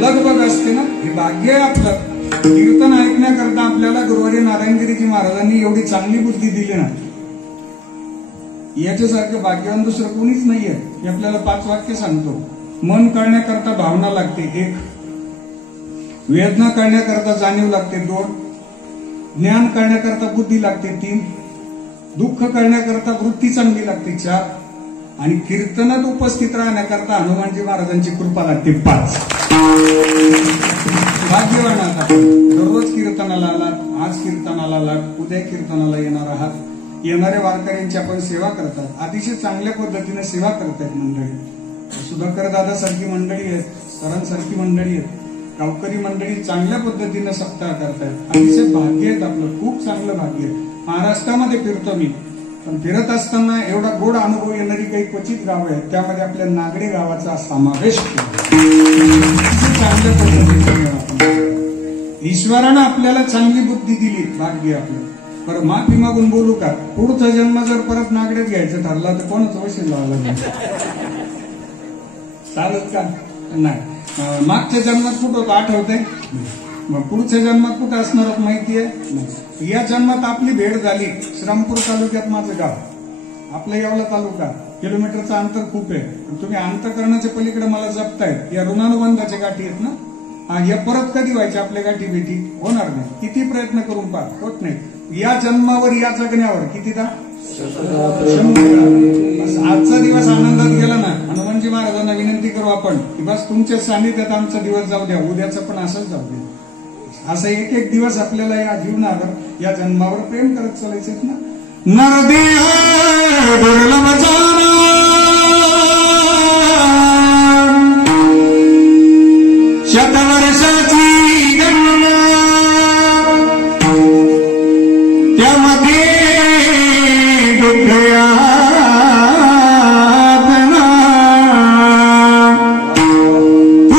लगबग असते ना. हे भाग्य आहे आपलं. कीर्तन ऐकण्याकरता आपल्याला गुरुवारी नारायणगिरीजी महाराजांनी एवढी चांगली बुद्धी दिली ना, याच्यासारखं भाग्यवान दुसरं कोणीच नाहीये. हे आपल्याला 5 वाक्य सांगतो. मन कळण्याकरता भावना लागते 1, वेदना कळण्याकरता जाणीव लागते 2, ज्ञान कळण्याकरता बुद्धी लागते 3, दुःख कळण्याकरता वृत्ती चांगली लागते 4, आणि कीर्तनात उपस्थित राहण्याकरता हनुमानजी महाराजांची कृपा लागते 5. भाग्यवान आहात. दररोज कीर्तनाला आलात, आज कीर्तनाला आलात, उद्या कीर्तनाला येणार आहात. येणाऱ्या वारकऱ्यांची आपण सेवा करतात. अतिशय चांगल्या पद्धतीने सेवा करतायत मंडळी. सुधाकर दादा सारखी मंडळी आहेत, सरांसारखी मंडळी आहेत, गावकरी मंडळी चांगल्या पद्धतीने सप्ताह करतायत. अतिशय भाग्य आहेत आपलं, खूप चांगलं भाग्य आहे. महाराष्ट्रामध्ये फिरतो मी, पण फिरत असताना एवढा गोड अनुभव येणारी काही क्वचित गावं आहेत. त्यामध्ये आपल्या नागडे गावाचा समावेश चांगल्या पद्धतीने. ईश्वरानं आपल्याला चांगली बुद्धी दिली, भाग्य आपलं. बरं, माफी मागून बोलू का? पुढचा जन्म जर परत नागड्यात घ्यायचं ठरला तर कोणाचं वशील लावलं चालत का? नाही. मागच्या जन्मात कुठं होतं आठवतंय? मग पुढच्या जन्मात कुठं असणार माहितीये? या जन्मात आपली भेट झाली. श्रीरामपूर तालुक्यात माझं गाव, आपला येवला तालुका. किलोमीटरचं अंतर खूप आहे. तुम्ही अंतकरणाच्या पलीकडे मला जपतायत. या ऋणानुबंधाच्या गाठी आहेत ना, या परत कधी व्हायच्या आपल्या गाठी भेटी? होणार नाही. किती प्रयत्न करून पहा, होत नाही. या जन्मावर, या जगण्यावर कितीदा? आजचा दिवस आनंदात गेला ना. हनुमानजी महाराजांना विनंती करू आपण की बस तुमच्या सानिध्यात आमचा दिवस जाऊ द्या, उद्याचं पण असंच जाऊ द्या. असं एक दिवस आपल्याला या जीवनावर, या जन्मावर प्रेम करत चालायचंय ना. शतवर्षाची गणना त्यामध्ये दुःखया तू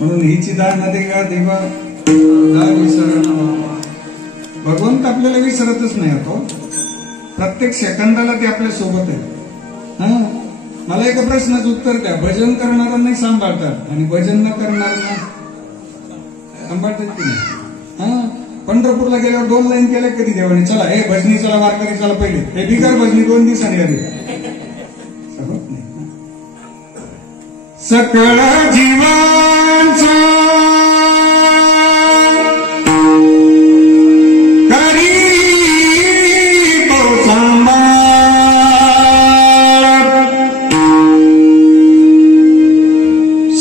म्हणून हिची दाळ नदी का देवा दाळ विसरणा बाबा. भगवंत आपल्याला विसरतच नाही तो, प्रत्येक सेकंदाला ते आपल्या सोबत आहे. हा, मला एका प्रश्नाचं उत्तर द्या. भजन करणाऱ्यांना सांभाळतात आणि भजन न करणाऱ्यांना सांभाळतात की नाही? हा, पंढरपूरला गेल्यावर 2 लाईन केल्या कधी देवाने, चला हे भजनी चला वारकरी चला पहिले, हे बिगर भजनी 2 दिवसांनी आली. होत नाही. सकळ जीवांचा करी तो सांभाळ,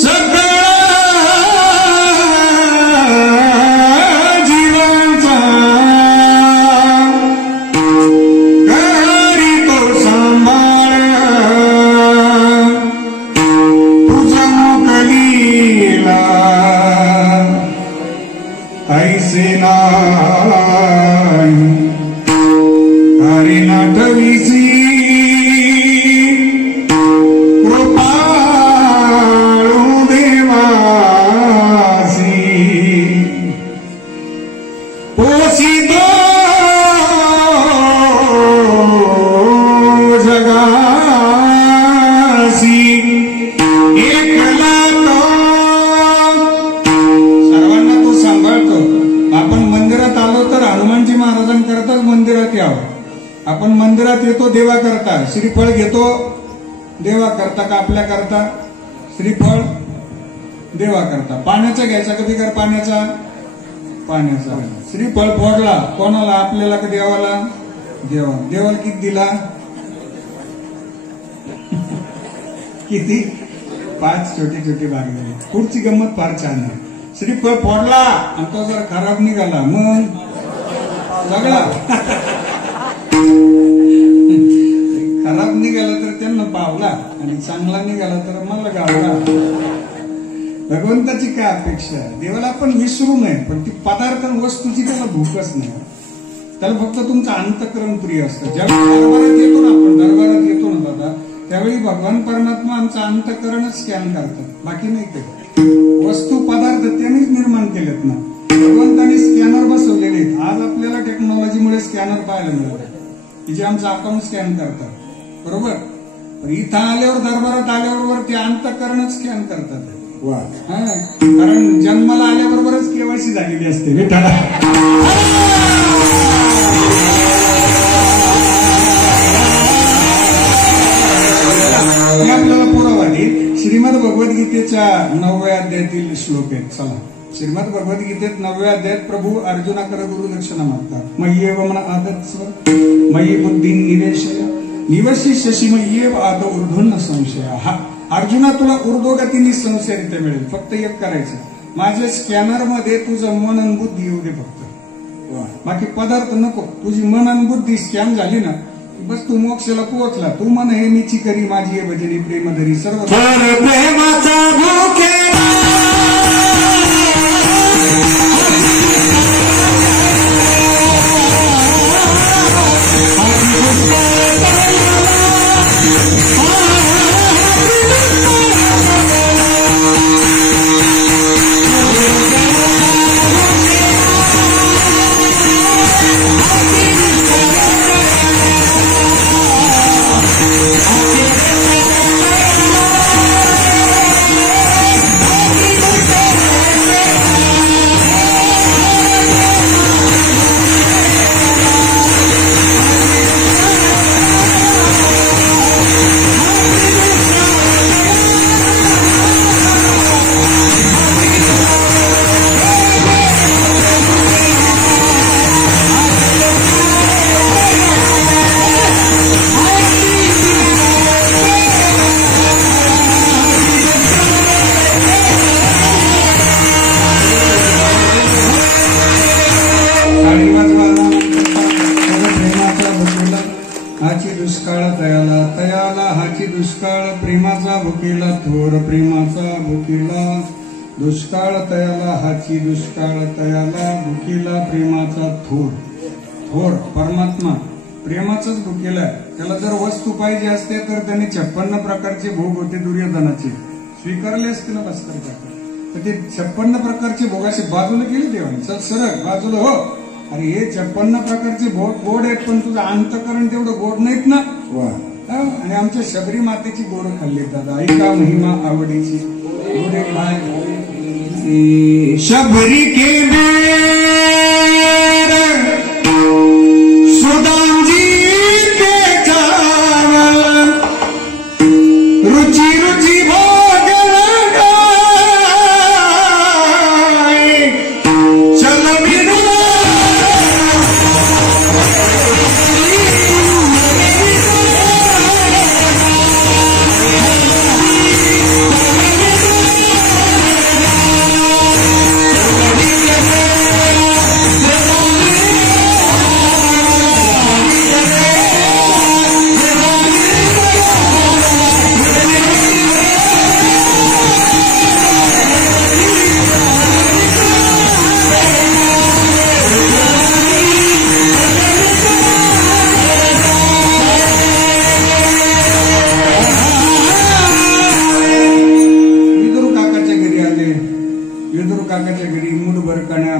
सकळ जीवांचा करी तो सांभाळ, तुझा मोकलीला ऐसे नाही हरी नाठवीसी कृपाळू देवासी पोसितो जगासी एकला तो. सर्वांना तो सांभाळतो. आपण मंदिरात आलो तर हनुमानजी महाराजांकरताच मंदिरात यावं. आपण मंदिरात येतो देवा करता, श्रीफळ घेतो देवा करता का आपल्या करता? श्रीफळ देवा करता. पाण्याचा घ्यायचा का बिगर पाण्याचा? पाण्याचा. श्रीफळ फोडला कोणाला? आपल्याला का देवाला? देवा. देवाला किती दिला? किती? 5 छोटे छोटे भाग दिले. पुढची गंमत फार छान आहे. श्रीफळ फोडला आणि तो जर खराब निघाला मग सगळा खराब निघाला तर त्यांना पावला आणि चांगला निघाला तर मला गावला. भगवंताची काय अपेक्षा आहे? देवाला आपण विसरू नये, पण ती पदार्थ वस्तूची त्याला भूकच नाही. त्याला फक्त तुमचं अंतःकरण प्रिय असतं. ज्यावेळी दरबारात येतो ना आपण, दरबारात येतो ना दादा, त्यावेळी भगवान परमात्मा आमचं अंतःकरणच स्कॅन करतात, बाकी नाही करत. वस्तू पदार्थ त्यांनीच निर्माण केलेत ना, भगवंतांनी स्कॅनर बसवलेले आहेत. आज आपल्याला टेक्नॉलॉजीमुळे स्कॅनर पाहायला मिळतात की जे आमचं अकाउंट स्कॅन करतात, बरोबर. पण इथं आल्यावर, दरबारात आल्याबरोबर ते अंतःकरणच स्कॅन करतात. वा. कारण जन्माला आल्याबरोबरच केवायसी झालेली असते विठाला. आपल्याला पुरावा देईल. श्रीमद भगवद्गीतेच्या 9व्या अध्यायातील श्लोक आहेत. चला, श्रीमद भगवद्गीतेत 9व्या अध्यायात प्रभू अर्जुनाकडे गुरुदक्षिणा मागतात. मय्येव मन आदत्स्व मय्यी बुद्धी निवेशय निवशिष्यसि मय्येव आद ऊर्ध्वं संशय. हा अर्जुना, तुला ऊर्ध्वगतीने संशयरित्या मिळेल. फक्त एक करायचं, माझ्या स्कॅनर मध्ये तुझं मन आणि बुद्धी येऊ दे फक्त, बाकी पदार्थ नको. तुझी मन आणि बुद्धी स्कॅन झाली ना बस तू मोक्षाला पोहोचला. तू मन हे मीची करी माझी भजनी प्रेमधरी सर्व प्रेमाचा भूकेला दुष्काळ प्रेमाचा भुकेला थोर प्रेमाचा भुकेला दुष्काळ तयाला हाची दुष्काळ तयाला भुकेला प्रेमाचा थोर. थोर परमात्मा प्रेमाचाच भुकेला आहे. त्याला जर वस्तू पाहिजे असते तर त्याने 56 प्रकारचे भोग होते दुर्योधनाचे, स्वीकारले असते ना भास्कर काका. तर ते 56 प्रकारचे भोग असे बाजूला केले देवाने. चल सरळ बाजूला हो. अरे हे 56 प्रकारचे भोग गोड आहेत, पण तुझं अंतकरण तेवढं गोड नाहीत ना. आणि आमच्या शबरी मातेची गोड खाल्ली दादा. ऐका महिमा आवडीची. गोडे काय शबरी के सुदांजी के चावल रुचि रुचि भोग लगाए चल बिनु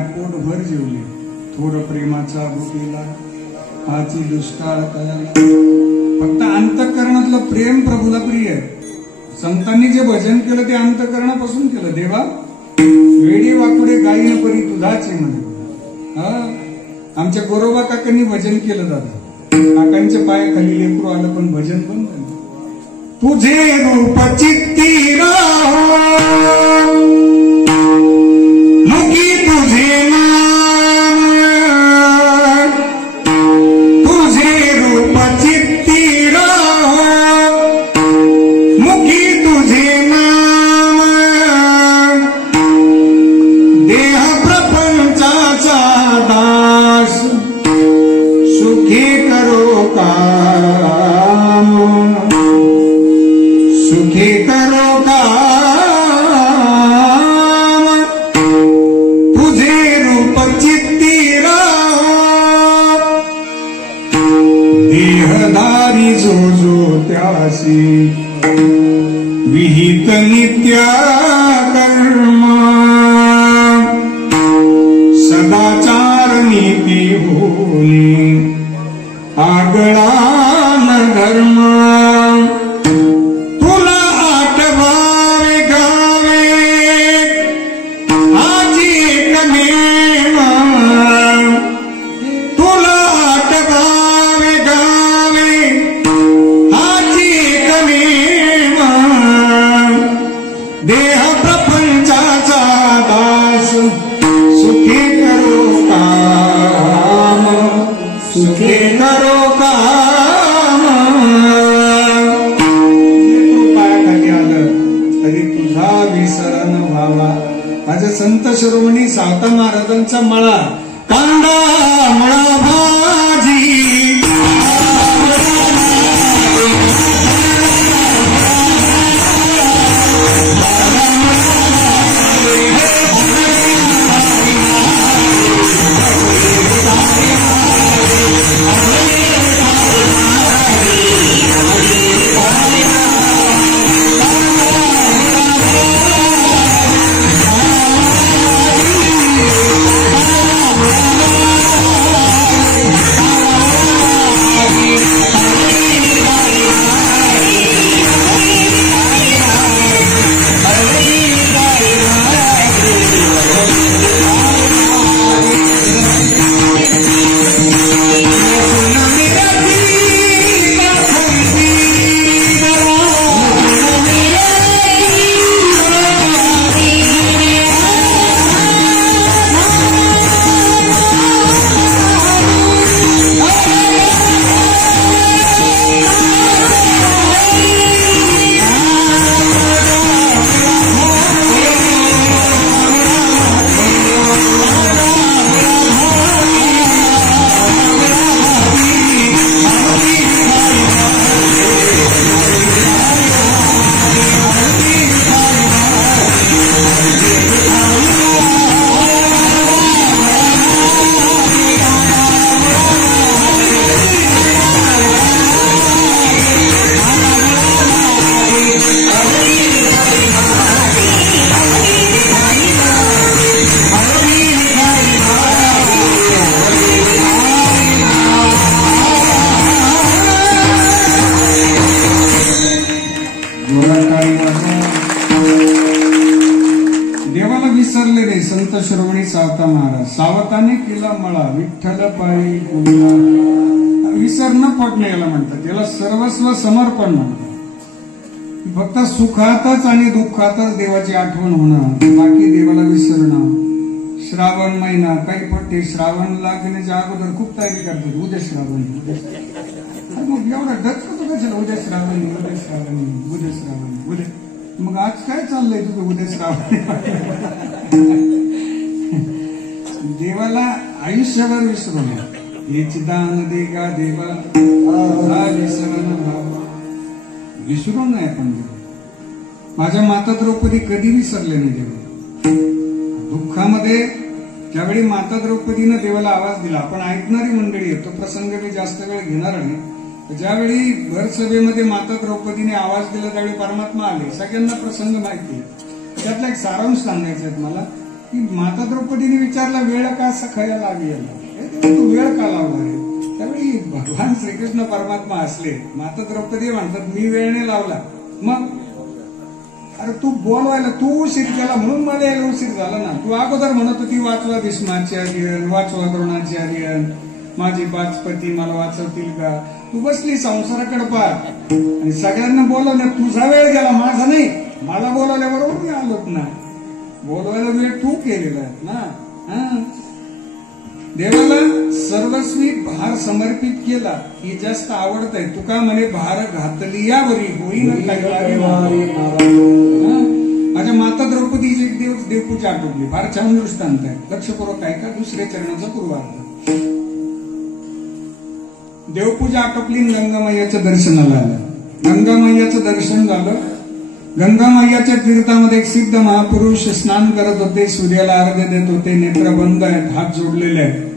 पोटभर जेवले. थोर प्रेमाचा भुकेला हाची दुष्काळ तयाला. फक्त अंतःकरणातलं प्रेम प्रभूला प्रिय आहे. संतांनी जे भजन केलं ते अंतःकरणापासून केलं. देवा वेडी वाकुडे गायीन परी तुझाचे मध्ये. आमच्या गोरोबा काकांनी भजन केलं दादा. काकांच्या पायाखाली लेकरू आलं पण भजन बंद झालं. तुझे रूप चित्ती राहो मुखी तुझे नाम तुझे रूप चित्ती राहो मुखी तुझे नाम देह प्रपंचाचा दास सुखी करो काम सुखी करो काम तुझे रूप चित्ती राहो देहधारी जो जो त्यासी विहित नित्या कर्म सदाचार नीती होनी आगळा न धर्म देह प्रपंचाचा दास सुखी करो काम सुखी करो काम. पायाखाली आलं तरी तुझा विसर न व्हावा. माझ्या संत शिरोमणी सावता महाराजांचा मळा कांदा मळा भाजी विसरले रे संत श्रवणी सावता महाराज. सावताने केला मळा विठ्ठल पायी पुरला. विसर न पडणे याला म्हणतात, याला सर्वस्व समर्पण म्हणतात. फक्त सुखातच आणि दुःखातच देवाची आठवण होणं, बाकी देवाला विसरणं. श्रावण महिना काही पट्टे श्रावण लागण्याच्या अगोदर खूप तयारी करतात. उद्या श्रावण, मग एवढा डचकतो कशाला उद्या श्रावण उद्या श्रावण उद्या श्रावण उद्या. मग आज काय चाललंय तुझं उद्या श्रावण? देवाला आयुष्यभर विसरू नये. हेच दान दे गा देवा विसरण भावा. विसरू नये आपण देवा. माझ्या माता द्रौपदी कधी विसरले नाही देवा. दुःखामध्ये ज्यावेळी माता द्रौपदीनं देवाला आवाज दिला, आपण ऐकणारी मंडळी आहे, तो प्रसंग मी जास्त वेळ घेणार नाही. ज्यावेळी भर सभेमध्ये माता द्रौपदीने आवाज दिला त्यावेळी परमात्मा आले. सगळ्यांना प्रसंग माहिती आहे. त्यातला एक सारांश सांगायचा आहे मला, की माता द्रौपदीने विचारला वेळ का सखायला लागली, तू वेळ का लावला रे? त्यावेळी भगवान श्रीकृष्ण परमात्मा असले. माता द्रौपदी म्हणतात मी वेळ नाही लावला. मग अरे तू बोलवायला तू उशीर केला म्हणून मला यायला उशीर झाला ना. तू अगोदर म्हणत होती वाचवा भीष्माचार्य, वाचवा द्रोणाचार्य, माझी पाचपती मला वाचवतील का? तू बसली संसाराकडे पाहत आणि सगळ्यांना बोलवण्यात तुझा वेळ गेला, माझा नाही. मला बोलवल्याबरोबर मी आलोच ना. बोलवायला वेळ तू केलेला आहे ना. देवाला सर्वस्वी भार समर्पित केला ही जास्त आवडत आहे. तुका म्हणे भार घातली यावरी होईन. माझ्या माता द्रौपदीची एक देवपूजा आटोपली. फार छान दृष्टांत आहे, लक्षपूर्वक ऐका. दुसऱ्या चरणाचा पूर्वार्ध. देवपूजा आटोपली, गंगामय्याच्या दर्शनाला आलं. गंगामय्याचं दर्शन झालं. गंगामय्याच्या तीर्थामध्ये एक सिद्ध महापुरुष स्नान करत होते, सूर्याला अर्घ्य देत होते. नेत्र बंद आहेत, हात जोडलेले आहेत.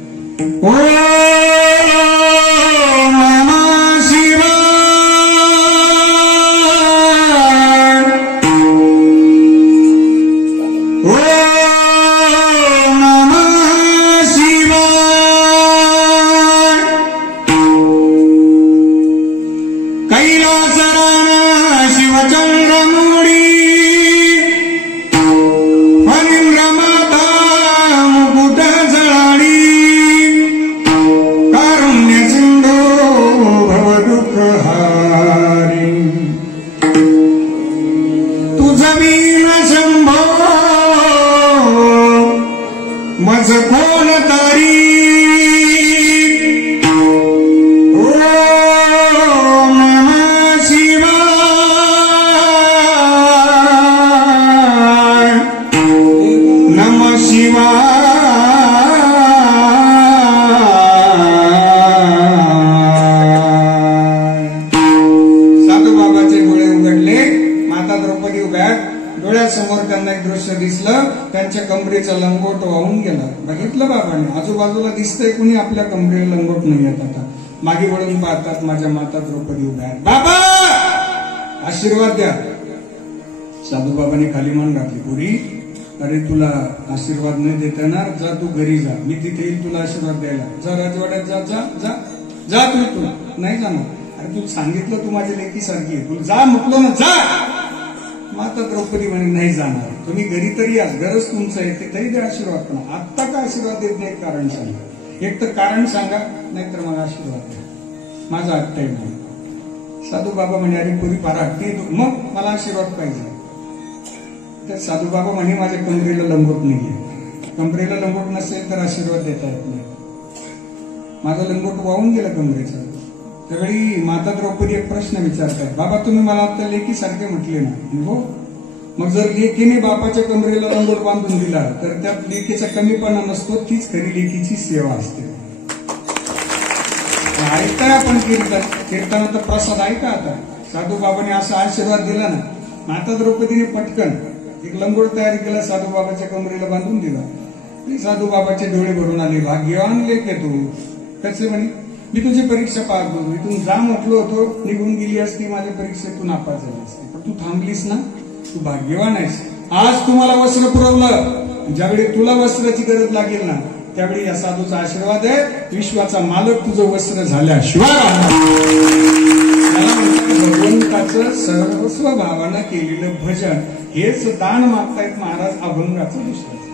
त्यांच्या कमरेचा लंगोट वाहून गेला. बघितलं बाबाने, आजूबाजूला दिसतंय कुणी आपल्या कमरेला लंगोट नाही येत. आता मागे वळून पाहतात, माझ्या माता द्रौपदी उभ्या आहेत. बाबा आशीर्वाद द्या. साधू बाबाने खाली मान घातली. पुरी अरे तुला आशीर्वाद नाही देता येणार, जा तू घरी जा, मी तिथे येईल तुला आशीर्वाद द्यायला. जा राजवाड्यात जा जा जा जा. तू नाही जाणार. अरे तू सांगितलं तू माझ्या लेकीसारखी आहे, तुला जा म्हटलं ना, जा. माता द्रौपदी म्हणे नाही जाणार. तुम्ही घरी तरी या, गरज तुमचं आहे ते तरी द्या आशीर्वाद. पण आत्ता का आशीर्वाद देत नाही? कारण सांगा. एक तर कारण सांगा, नाहीतर मला आशीर्वाद द्या. माझा हट्ट आहे म्हणून. साधू बाबा म्हणे अरे पुरी फार हट्टी, मग मला आशीर्वाद पाहिजे. तर साधू बाबा म्हणे माझ्या कमरेला लंगोट नाहीये. कमरेला लंगोट नसेल तर आशीर्वाद देता येत नाही. माझा लंगोट वाहून गेला कमरेचा. त्यावेळी माता द्रौपदी एक प्रश्न विचारतात, बाबा तुम्ही मला आता लेकीसारखे म्हटले ना. हो, मग जर लेकीने बापाच्या कमरेला लंगोट बांधून दिला तर त्यात लेकीचा कमीपणा नसतो. तीच खरी लेकीची सेवा असते. ऐकताय आपण कीर्तनाचा प्रसाद ऐका. आता साधू बाबाने असा आशीर्वाद दिला ना, माता द्रौपदीने पटकन एक लंगोट तयार केला, साधू बाबाच्या कमरेला बांधून दिला. साधू बाबाचे डोळे भरून आले. भाग्यवान लेक आहे तू. कसे म्हणे मी तुझी परीक्षा पास करू, इथून जा म्हटलो होतो, निघून गेली असती, माझ्या परीक्षेतून नापास झाली असती, पण तू थांबलीस ना, तू भाग्यवान आहेस. आज तुम्हाला वस्त्र पुरवलं. ज्यावेळी तुला वस्त्राची गरज लागेल ना, त्यावेळी या साधूचा आशीर्वाद आहे. विश्वाचा मालक तुझं वस्त्र झाल्याशिवाय भगवंताचं सर्वस्व भावानं केलेलं भजन हेच दान मागतायत महाराज अभंगाचं दुसरं.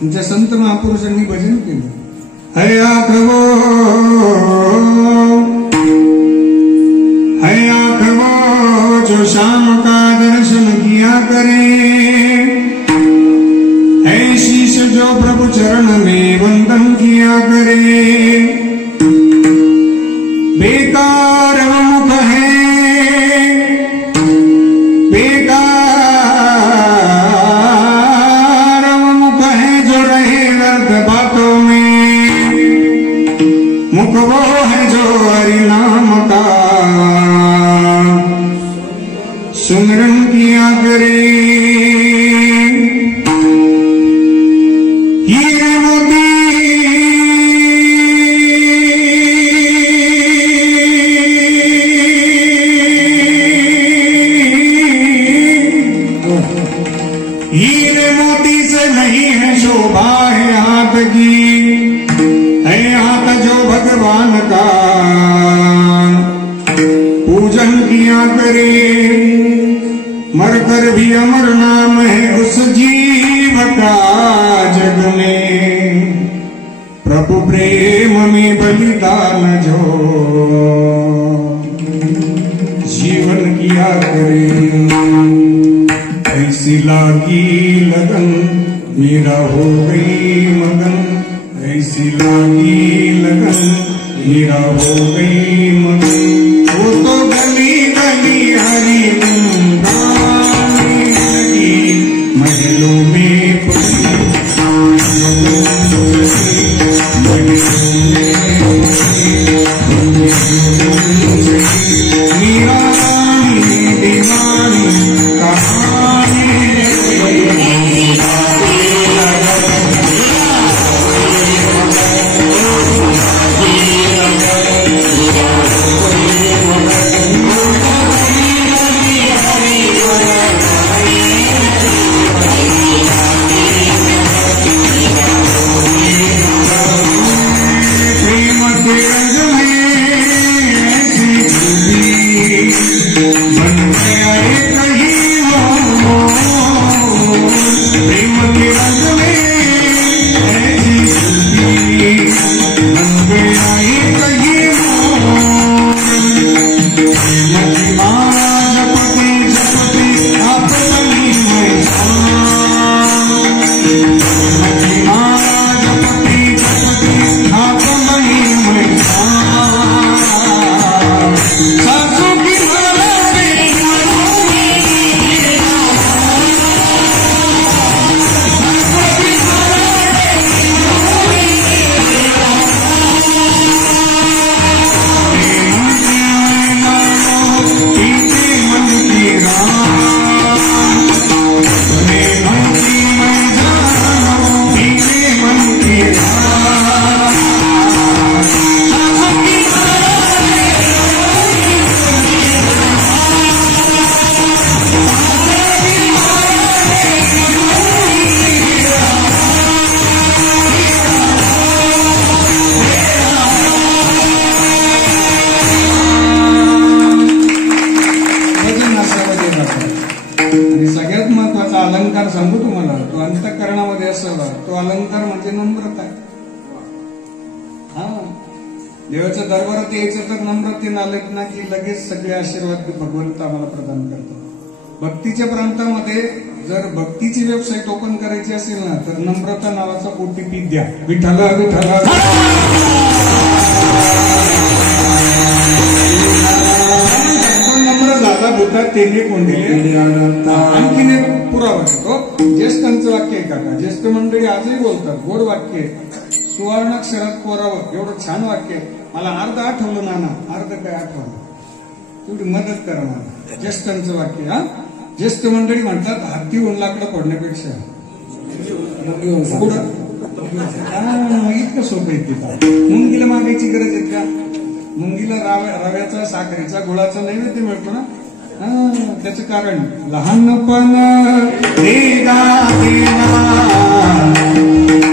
तुमच्या संत महापुरुषांनी भजन केलं. हया प्रभो हय जो शाम का दर्शन किया करे, है शीश जो प्रभु चरण में वंदन किया करे। बेकार मुख है, बेकार मुख है जो रहे व्यर्थ बातों में। मुख वो है जो हरि नाम का सुमिरन किया करे। हीरे मोती हीरे मोती से नहीं है शोभा है हाथ की, है हाथ जो भगवान का पूजन किया करे। मरकर भी अमर नाम है उस जीव का जग में, प्रभु प्रेम में बलिदान जो जीवन किया करे। ऐसी लागी लगन मेरा हो गई मगन, ऐसी लागी लगन मेरा हो गई मगन। वो तो गली गली हरी महलों में पड़ी, मीरा रानी दीवानी कहानी। अलंकार सांगू तुम्हाला, तो अंतःकरणामध्ये असावा तो अलंकार म्हणजे नम्रता. हा, देवाच्या दरबारात यायचं तर नम्रतेने आलेत ना की लगेच सगळे आशीर्वाद भगवंत आम्हाला प्रदान करतो. भक्तीच्या प्रांतामध्ये जर भक्तीची वेबसाईट ओपन करायची असेल ना तर नम्रता नावाचा OTP द्या. विठ्ठला विठ्ठला नम्र झाला भूता तेने कोंडिले. आणखीन एक पुरावा तो ज्येष्ठांचं वाक्य आहे काका. ज्येष्ठ मंडळी आजही बोलतात, गोड वाक्य सुवर्णाक्षरात कोरावं, एवढं छान वाक्य. मला अर्ध आठवलं नाना, अर्ध काय आठवलं, तेवढी मदत करा मला. ज्येष्ठांचं वाक्य. हा, ज्येष्ठ मंडळी म्हणतात हाती होऊन लाकडं फोडण्यापेक्षा इतकं सोपं आहे तिथं. मुंगीला मागायची गरज आहे का? मुंगीला रव्याचा, साखरेचा, गुळाचा नैवेद्य मिळतो ना. त्याचं कारण लहानपण देगा देना,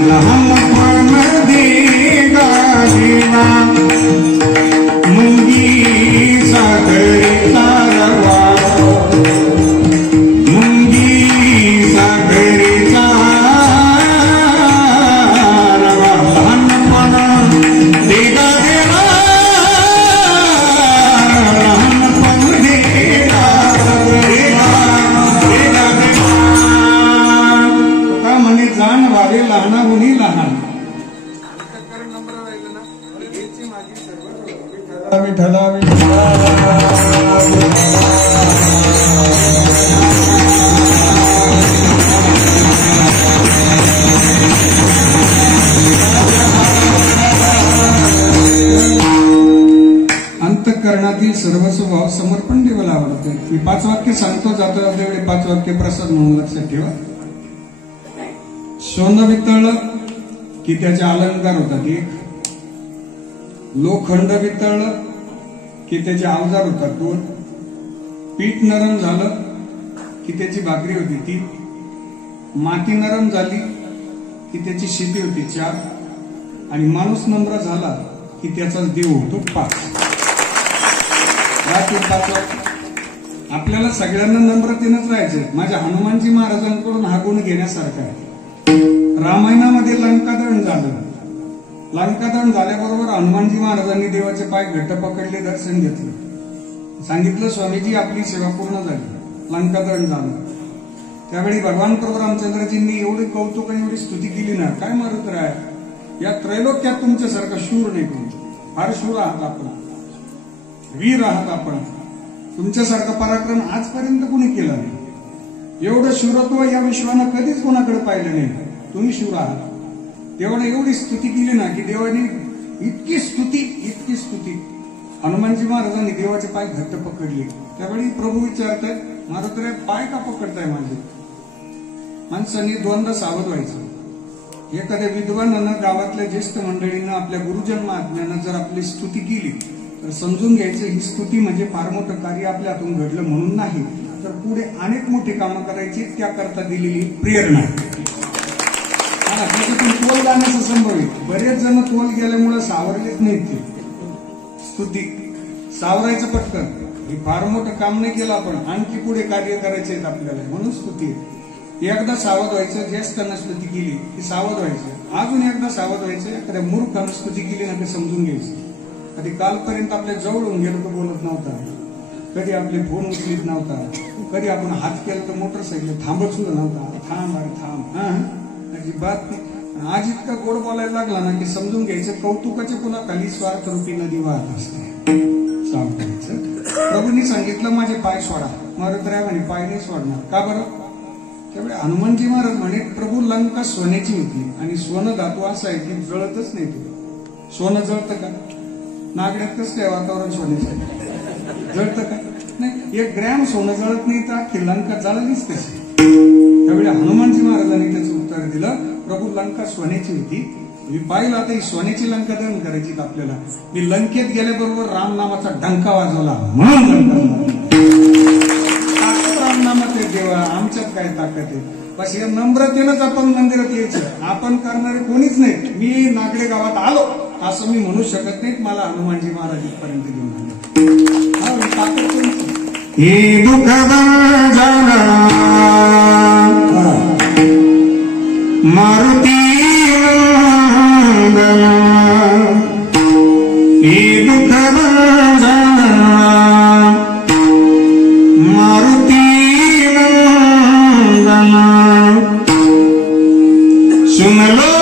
लहानपण देगा देना, मुंगी साखरेचा रवा, मुंगी साखरेचा रवा, लहानपण देगा देना, लहानपण देगा पण देवाला आवडते. मी 5 वाक्य सांगतो, जाता वेळी 5 वाक्य प्रसाद म्हणून लक्षात ठेवा. सोनं वितळलं की त्याचे अलंकार होतात एक, लोखंड वितळलं की त्याचे अवजार होतात 2, पीठ नरम झालं की त्याची भाकरी होती 3, माती नरम झाली की त्याची शेती होती 4, आणि माणूस नम्र झाला की त्याचाच देव होतो 5. आपल्याला सगळ्यांना नम्रतेनंच राहायचंय. माझ्या हनुमानजी महाराजांकडून हा गुण घेण्यासारखा आहे. रामायणामध्ये लंकादहन झालं. लंकादहन झाल्याबरोबर हनुमानजी महाराजांनी देवाचे पाय घट्ट पकडले, दर्शन घेतलं, सांगितलं स्वामीजी आपली सेवा पूर्ण झाली. लंकादहन झालं. त्यावेळी भगवान प्रभू रामचंद्रजींनी एवढी कौतुक आणि एवढी स्तुती केली ना, काय मारुत राय, या त्रैलोक्यात तुमच्यासारखा शूर नाही कोणतं. फार शूर आहात आपण, वीर आहात आपण. तुमच्यासारखा पराक्रम आजपर्यंत कुणी केला नाही. एवढं शूरत्व या विश्वानं कधीच कोणाकडे पाहिलं नाही. तुम्ही शूर आहात. देवाने एवढी स्तुती केली ना की देवाने इतकी स्तुती हनुमानजी महाराजांनी देवाचे पाय घट्ट पकडले. त्यावेळी प्रभू विचारताय, मारुतराय पाय का पकडताय माझे? माणसांनी 2दा सावध व्हायचं. एखाद्या विद्वानानं, गावातल्या ज्येष्ठ मंडळीनं, आपल्या गुरुजन महात्म्यानं जर आपली स्तुती केली तर समजून घ्यायचं ही स्तुती म्हणजे फार मोठं कार्य आपल्या हातून घडलं म्हणून नाही, तर पुढे अनेक मोठी कामं करायची त्याकरता दिलेली प्रेरणा. त्याच्यातून तोल जाण्याचं संभवित. बरेच जण तोल गेल्यामुळे सावरलेच नाहीत. ते स्तुती सावरायचं पटकन, हे फार मोठं काम नाही केलं आपण, आणखी पुढे कार्य करायचे आहेत आपल्याला, म्हणून स्तुती. एकदा सावध व्हायचं. ज्येष्ठांना स्तुती केली की सावध व्हायचं. अजून एकदा सावध व्हायचं. एखाद्या मूर्खानं स्तुती केली ना ते समजून घ्यायचं. कधी कालपर्यंत आपल्या जवळून गेलो तर बोलत नव्हता, कधी आपले फोन उचलीत नव्हता, कधी आपण हात केला तर मोटरसायकल थांबत सुद्धा नव्हता. थांब अरे थांब, अजिबात नाही. आज इतका गोड बोलायला लागला ना की समजून घ्यायचं कौतुकाच्या पुन्हा खाली स्वार्थ रूपी नदी वाहत असते. सावधायचं. प्रभूंनी सांगितलं माझे पाय सोडा. मारुतराय म्हणे पाय नाही सोडणार. का बरं? त्यामुळे हनुमानजी महाराज म्हणे प्रभू लंका सोन्याची होती आणि सोनं धातू असं आहे की जळतच नाही. तो सोनं जळतं का? नागड्यात कसं काय वातावरण सोन्याचं जळतं का? नाही. 1 ग्रॅम सोनं जळत नाही तर अख्खी लंका जळलीच कशी? त्यावेळी हनुमानजी महाराजांनी त्याचं उत्तर दिलं, प्रभू लंका सोन्याची होती. मी पाहिलं आता ही सोन्याची लंका दहन करायची आपल्याला. मी लंकेत गेल्याबरोबर राम नामाचा डंका वाजवला म्हणून लंका. ताकद राम नामात आहे देवा, आमच्यात काय ताकद आहे? बस या नम्रतेनंच आपण मंदिरात यायचं. आपण करणारे कोणीच नाही. मी नागडे गावात आलो असं मी म्हणू शकत नाही. मला हनुमानजी महाराज इथपर्यंत घेऊन आले. ताकद कोणती? हे दुःख जाना मारुती वंदना, हे दुःख जाना मारुती वंदना, सुन लो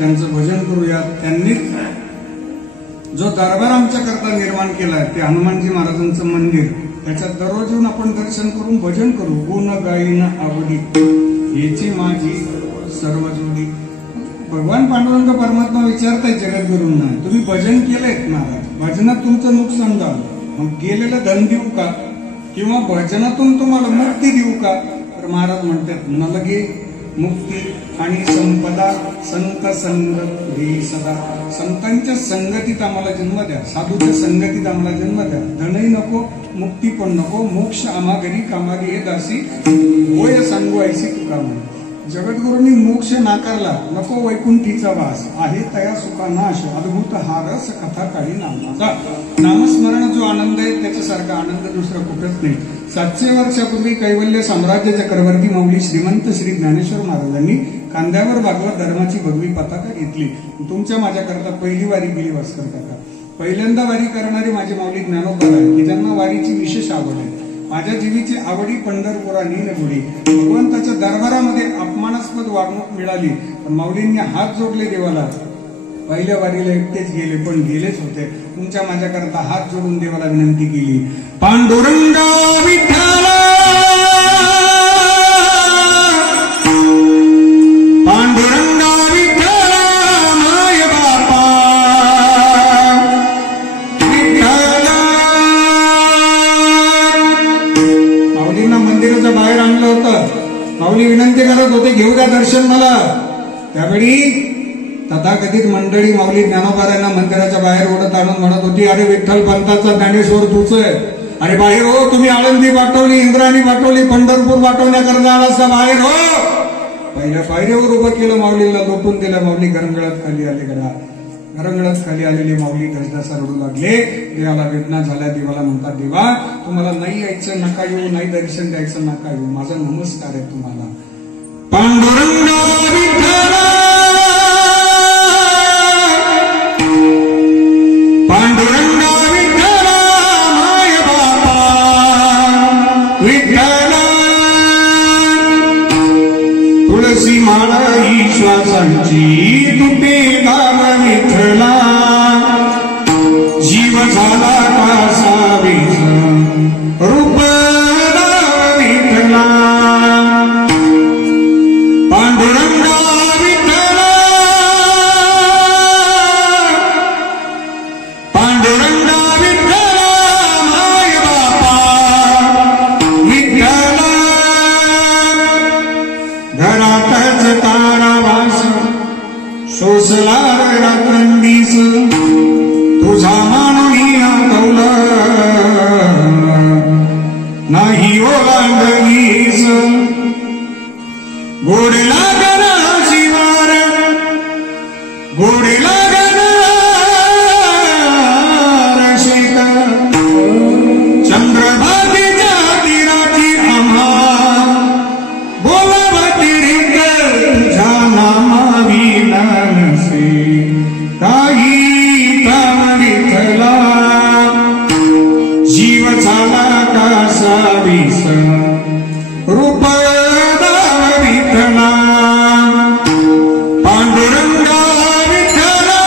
त्यांचं भजन करूयात. त्यांनी जो दरबार आमच्या करता निर्माण केलाय ते हनुमानजी महाराजांचं मंदिर त्याच्यात दररोज येऊन आपण दर्शन करून भजन करू. गुण गाईन आवडी याची माझी सर्व जोडी. भगवान पांडुरंग परमात्मा विचारताय जगद्गुरूंना, तुम्ही भजन केलंय महाराज, भजनात तुमचं नुकसान झालं, मग गेलेलं धन देऊ का किंवा भजनातून तुम्हाला मुक्ती देऊ का? तर महाराज म्हणतात, नलगे मुक्ती आणि संपदा संत संग देई सदा. संतांच्या संगतीत आम्हाला जन्म द्या, साधूच्या संगतीत आम्हाला जन्म द्या. धनही नको, मुक्ती पण नको, मोक्ष आम्हा घरी कामाली हे दासी होय सांगू ऐसी तुका म्हणे. जगद्गुरूंनी मोक्ष नाकारला, नको वैकुंठीचा वास आहे तया सुखा नाश, अद्भुत हारस कथा काढी नामाचा. नामस्मरण जो आनंद आहे त्याच्यासारखा आनंद दुसरा कुठंच नाही. 700 वर्षापूर्वी कैवल्य साम्राज्य चक्रवर्ती माऊली श्रीमंत श्री ज्ञानेश्वर महाराजांनी खांद्यावर भागवत धर्माची भगवी पताका घेतली. तुमच्या माझ्याकरता पहिली वारी गेली वास्कर काका. पहिल्यांदा वारी करणारी माझी माऊली ज्ञानोबा आहे की ज्यांना वारीची विशेष आवड आहे. माझ्या जीवीची आवडी पंढरपुरा नीलगुडी. भगवंताच्या दरबारामध्ये अपमानास्पद वागणूक मिळाली पण माऊलींनी हात जोडले देवाला. पहिल्या वारीला एकटेच गेले पण गेलेच होते. तुमच्या माझ्याकरता हात जोडून देवाला विनंती केली, पांडुरंगा विठ्ठला पांडुरंगा विठ्ठला माय बापा विठ्ठला. माऊलींना मंदिराच्या बाहेर आणलं होतं. माऊली विनंती करत होते, घेऊ द्या दर्शन मला. त्यावेळी तथाकथित मंडळी माऊली ज्ञानोबारांना मंदिराच्या बाहेर ओढत आणून म्हणत होती, अरे विठ्ठल पंथाचा ज्ञानेश्वर तूच आहे. अरे बाहेर हो, तुम्ही आळंदी पाठवली, इंद्राणी पाठवली, पंढरपूर पाठवण्याकरता आला असता बाहेर हो. पहिल्या पायरीवर उभं केलं, माऊलीला लोटून दिलं. माऊली घरंगळात खाली आले. घरंगळात खाली आलेली माऊली धसधसा रडू लागले. देवाला वेदना झाल्या. देवाला म्हणतात, देवा तुम्हाला नाही यायचं नका येऊ, नाही दर्शन द्यायचं नका येऊ, माझा नमस्कार आहे तुम्हाला. पांडुरंगा विठ्ठला पांडुरंगा विठ्ठला माय बापा विठ्ठला. तुळशी माळा ही श्वासांची तुटे गाव विठ्ठला. जीव झाला कासावीस रूप विठ्ठला. पांडुरंगा विठ्ठला पांडुरंगा विठ्ठला माय बापा विठ्ठला. घरातच तारावास सोसला रात्रंदीस, तुझा मानवी आठवला नाही ओलांडलीस. गोड लागना शिवार गोड लागना रशिक, चंद्रभागेच्या तीराची आम्हा बोलावतिरिक्त तुझ्या नामाविना नसे काही काम विठ्ठला. जीव झाला कासावीस रूप विठ्ठला. पांडुरंगा विठ्ठला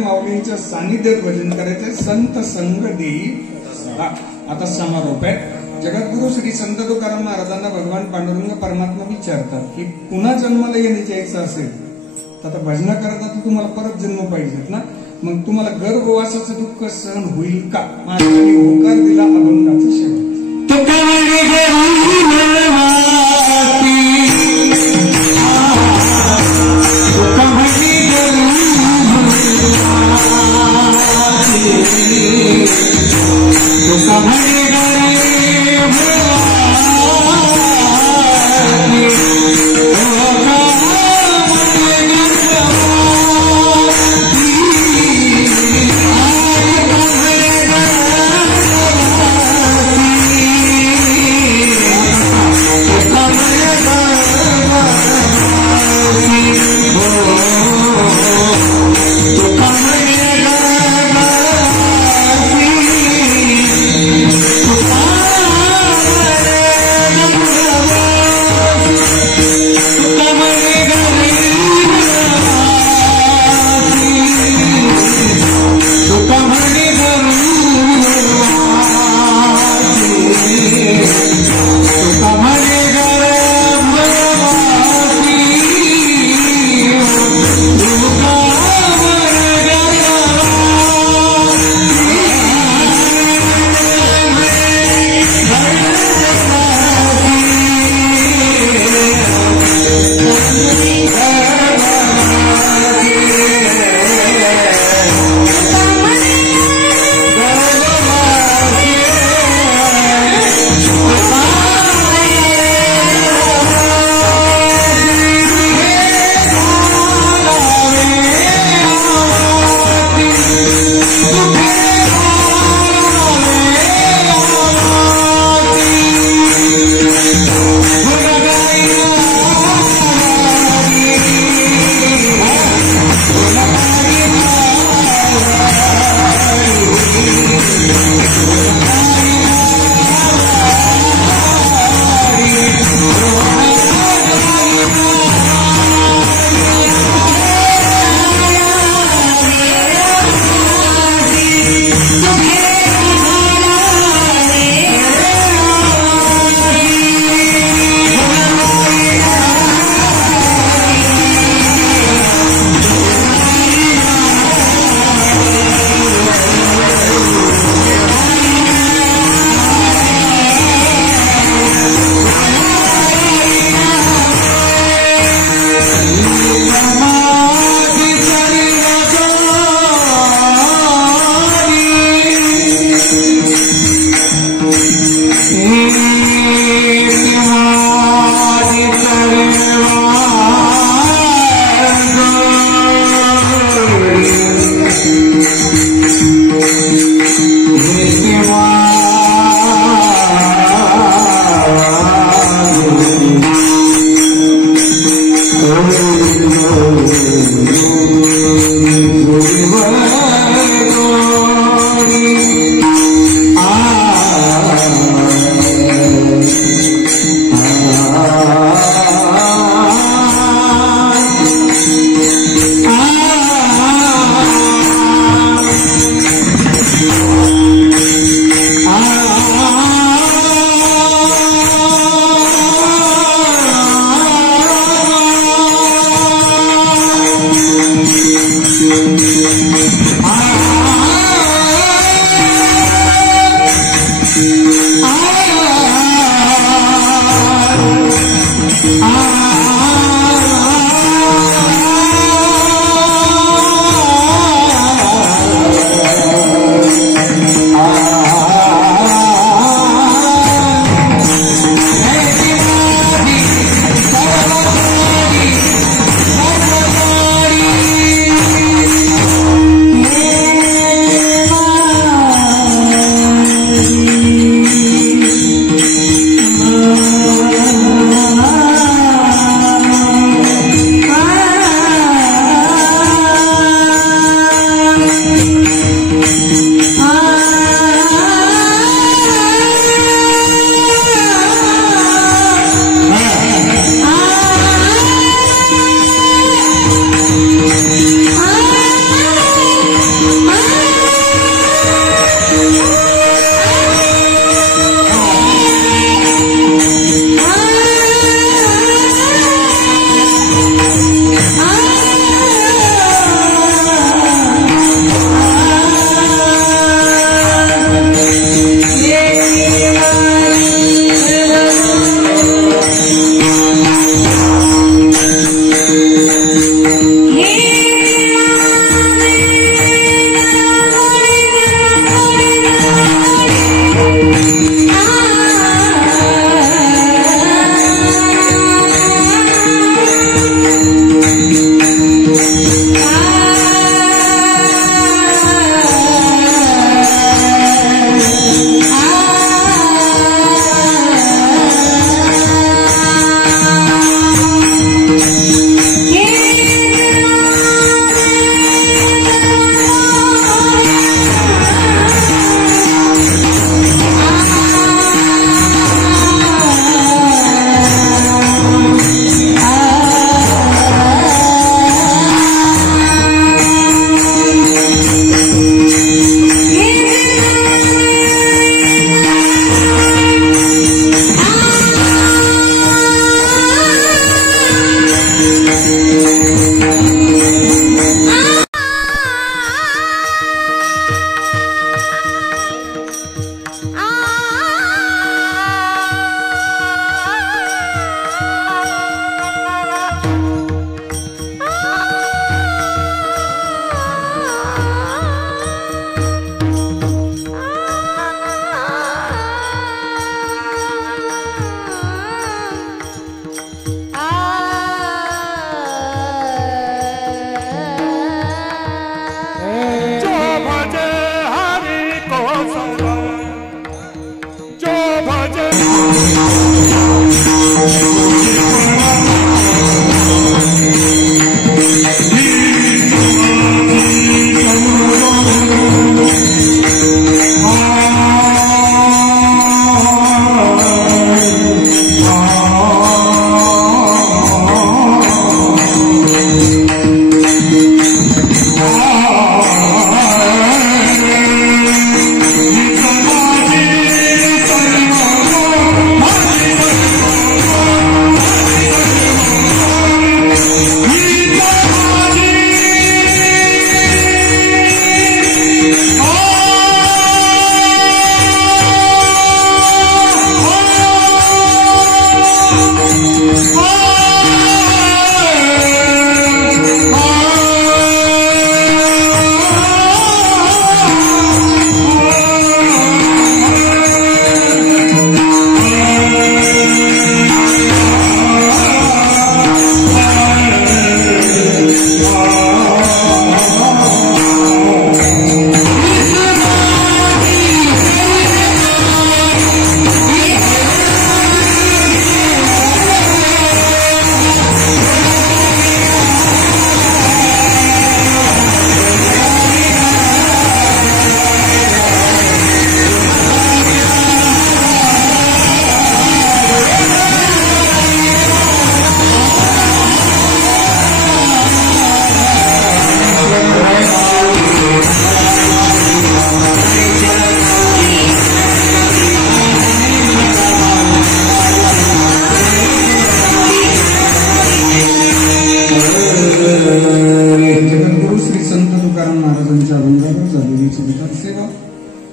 माऊलींच्या सानिध्यात भजन करायचंय. संत संग देई सदा. आता समारोप आहे. जगद्गुरु श्री संत तुकाराम महाराजांना भगवान पांडुरंग परमात्मा विचारतात की पुन्हा जन्माला येण्याचं यायचं असेल तर आता भजना करता तर तुम्हाला परत जन्म पाहिजेत ना, मग तुम्हाला गर्भवासाचं दुःख सहन होईल का? महाराजांनी होकार दिला अभंगाचा शेवट. तुका Oh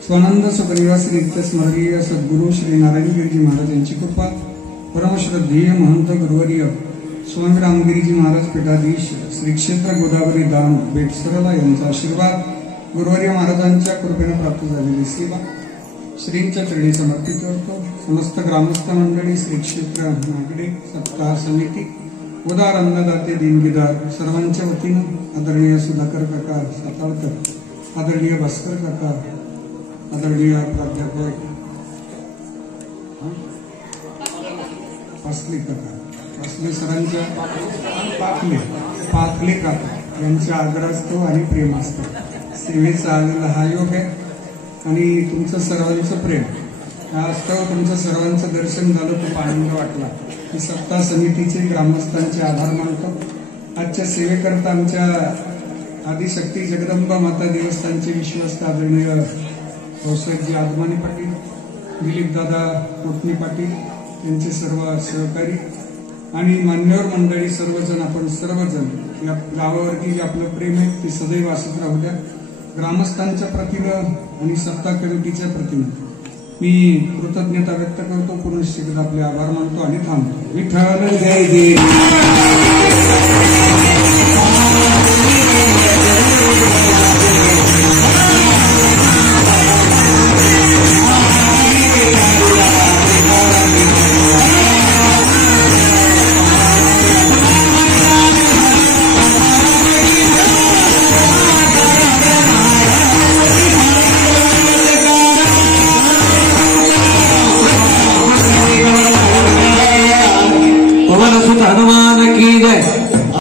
स्वानंद सुखनिवास नित्य स्मरणीय सद्गुरू श्री नारायण गिरीजी महाराज यांची कृपा, परमश्रद्धेय महंत गुरुवर्य स्वामी रामगिरीजी महाराज पीठाधीश श्री क्षेत्र गोदावरी दाम बेटसरला यांचा आशीर्वाद, गुरुवर्य महाराजांच्या कृपेने प्राप्त झालेली सेवा श्रींच्या चरणी समर्पित करतो. समस्त ग्रामस्थ मंडळी, श्री क्षेत्र नागडे सप्ताह समिती, उदार अन्नदाते, दिनगिदार सर्वांच्या वतीनं आदरणीय सुधाकर काका साताळकर, आदरणीय भास्कर काका, आदरणीय प्राध्यापक पासले काका, पासले सरांच्या पाखले काका यांच्या आदरास्तव आणि प्रेमास्तव सेवेचा आलेला हा योग आहे. आणि तुमचं सर्वांचं प्रेम यास्तव तुमचं सर्वांचं दर्शन झालं, खूप आनंद वाटला. ही सप्ताह समितीचे ग्रामस्थांचे आभार मानतो. आजच्या सेवेकरता आमच्या आदिशक्ती जगदंबा माता देवस्थानचे विश्वस्त आदरणीय भाऊसाहेबजी आदमाने पाटील, दिलीपदादा कोटणी पाटील यांचे सर्व सहकारी आणि मान्यवर मंडळी सर्वजण, आपण सर्वजण या गावावरती जे आपलं प्रेम आहे ते सदैव असत राहू द्या. ग्रामस्थांच्या प्रतीनं आणि सत्ता कमिटीच्या प्रतीनं मी कृतज्ञता व्यक्त करतो. पुनश्च एकदा आपले आभार मानतो आणि थांबतो. विठ्ठल जय जय.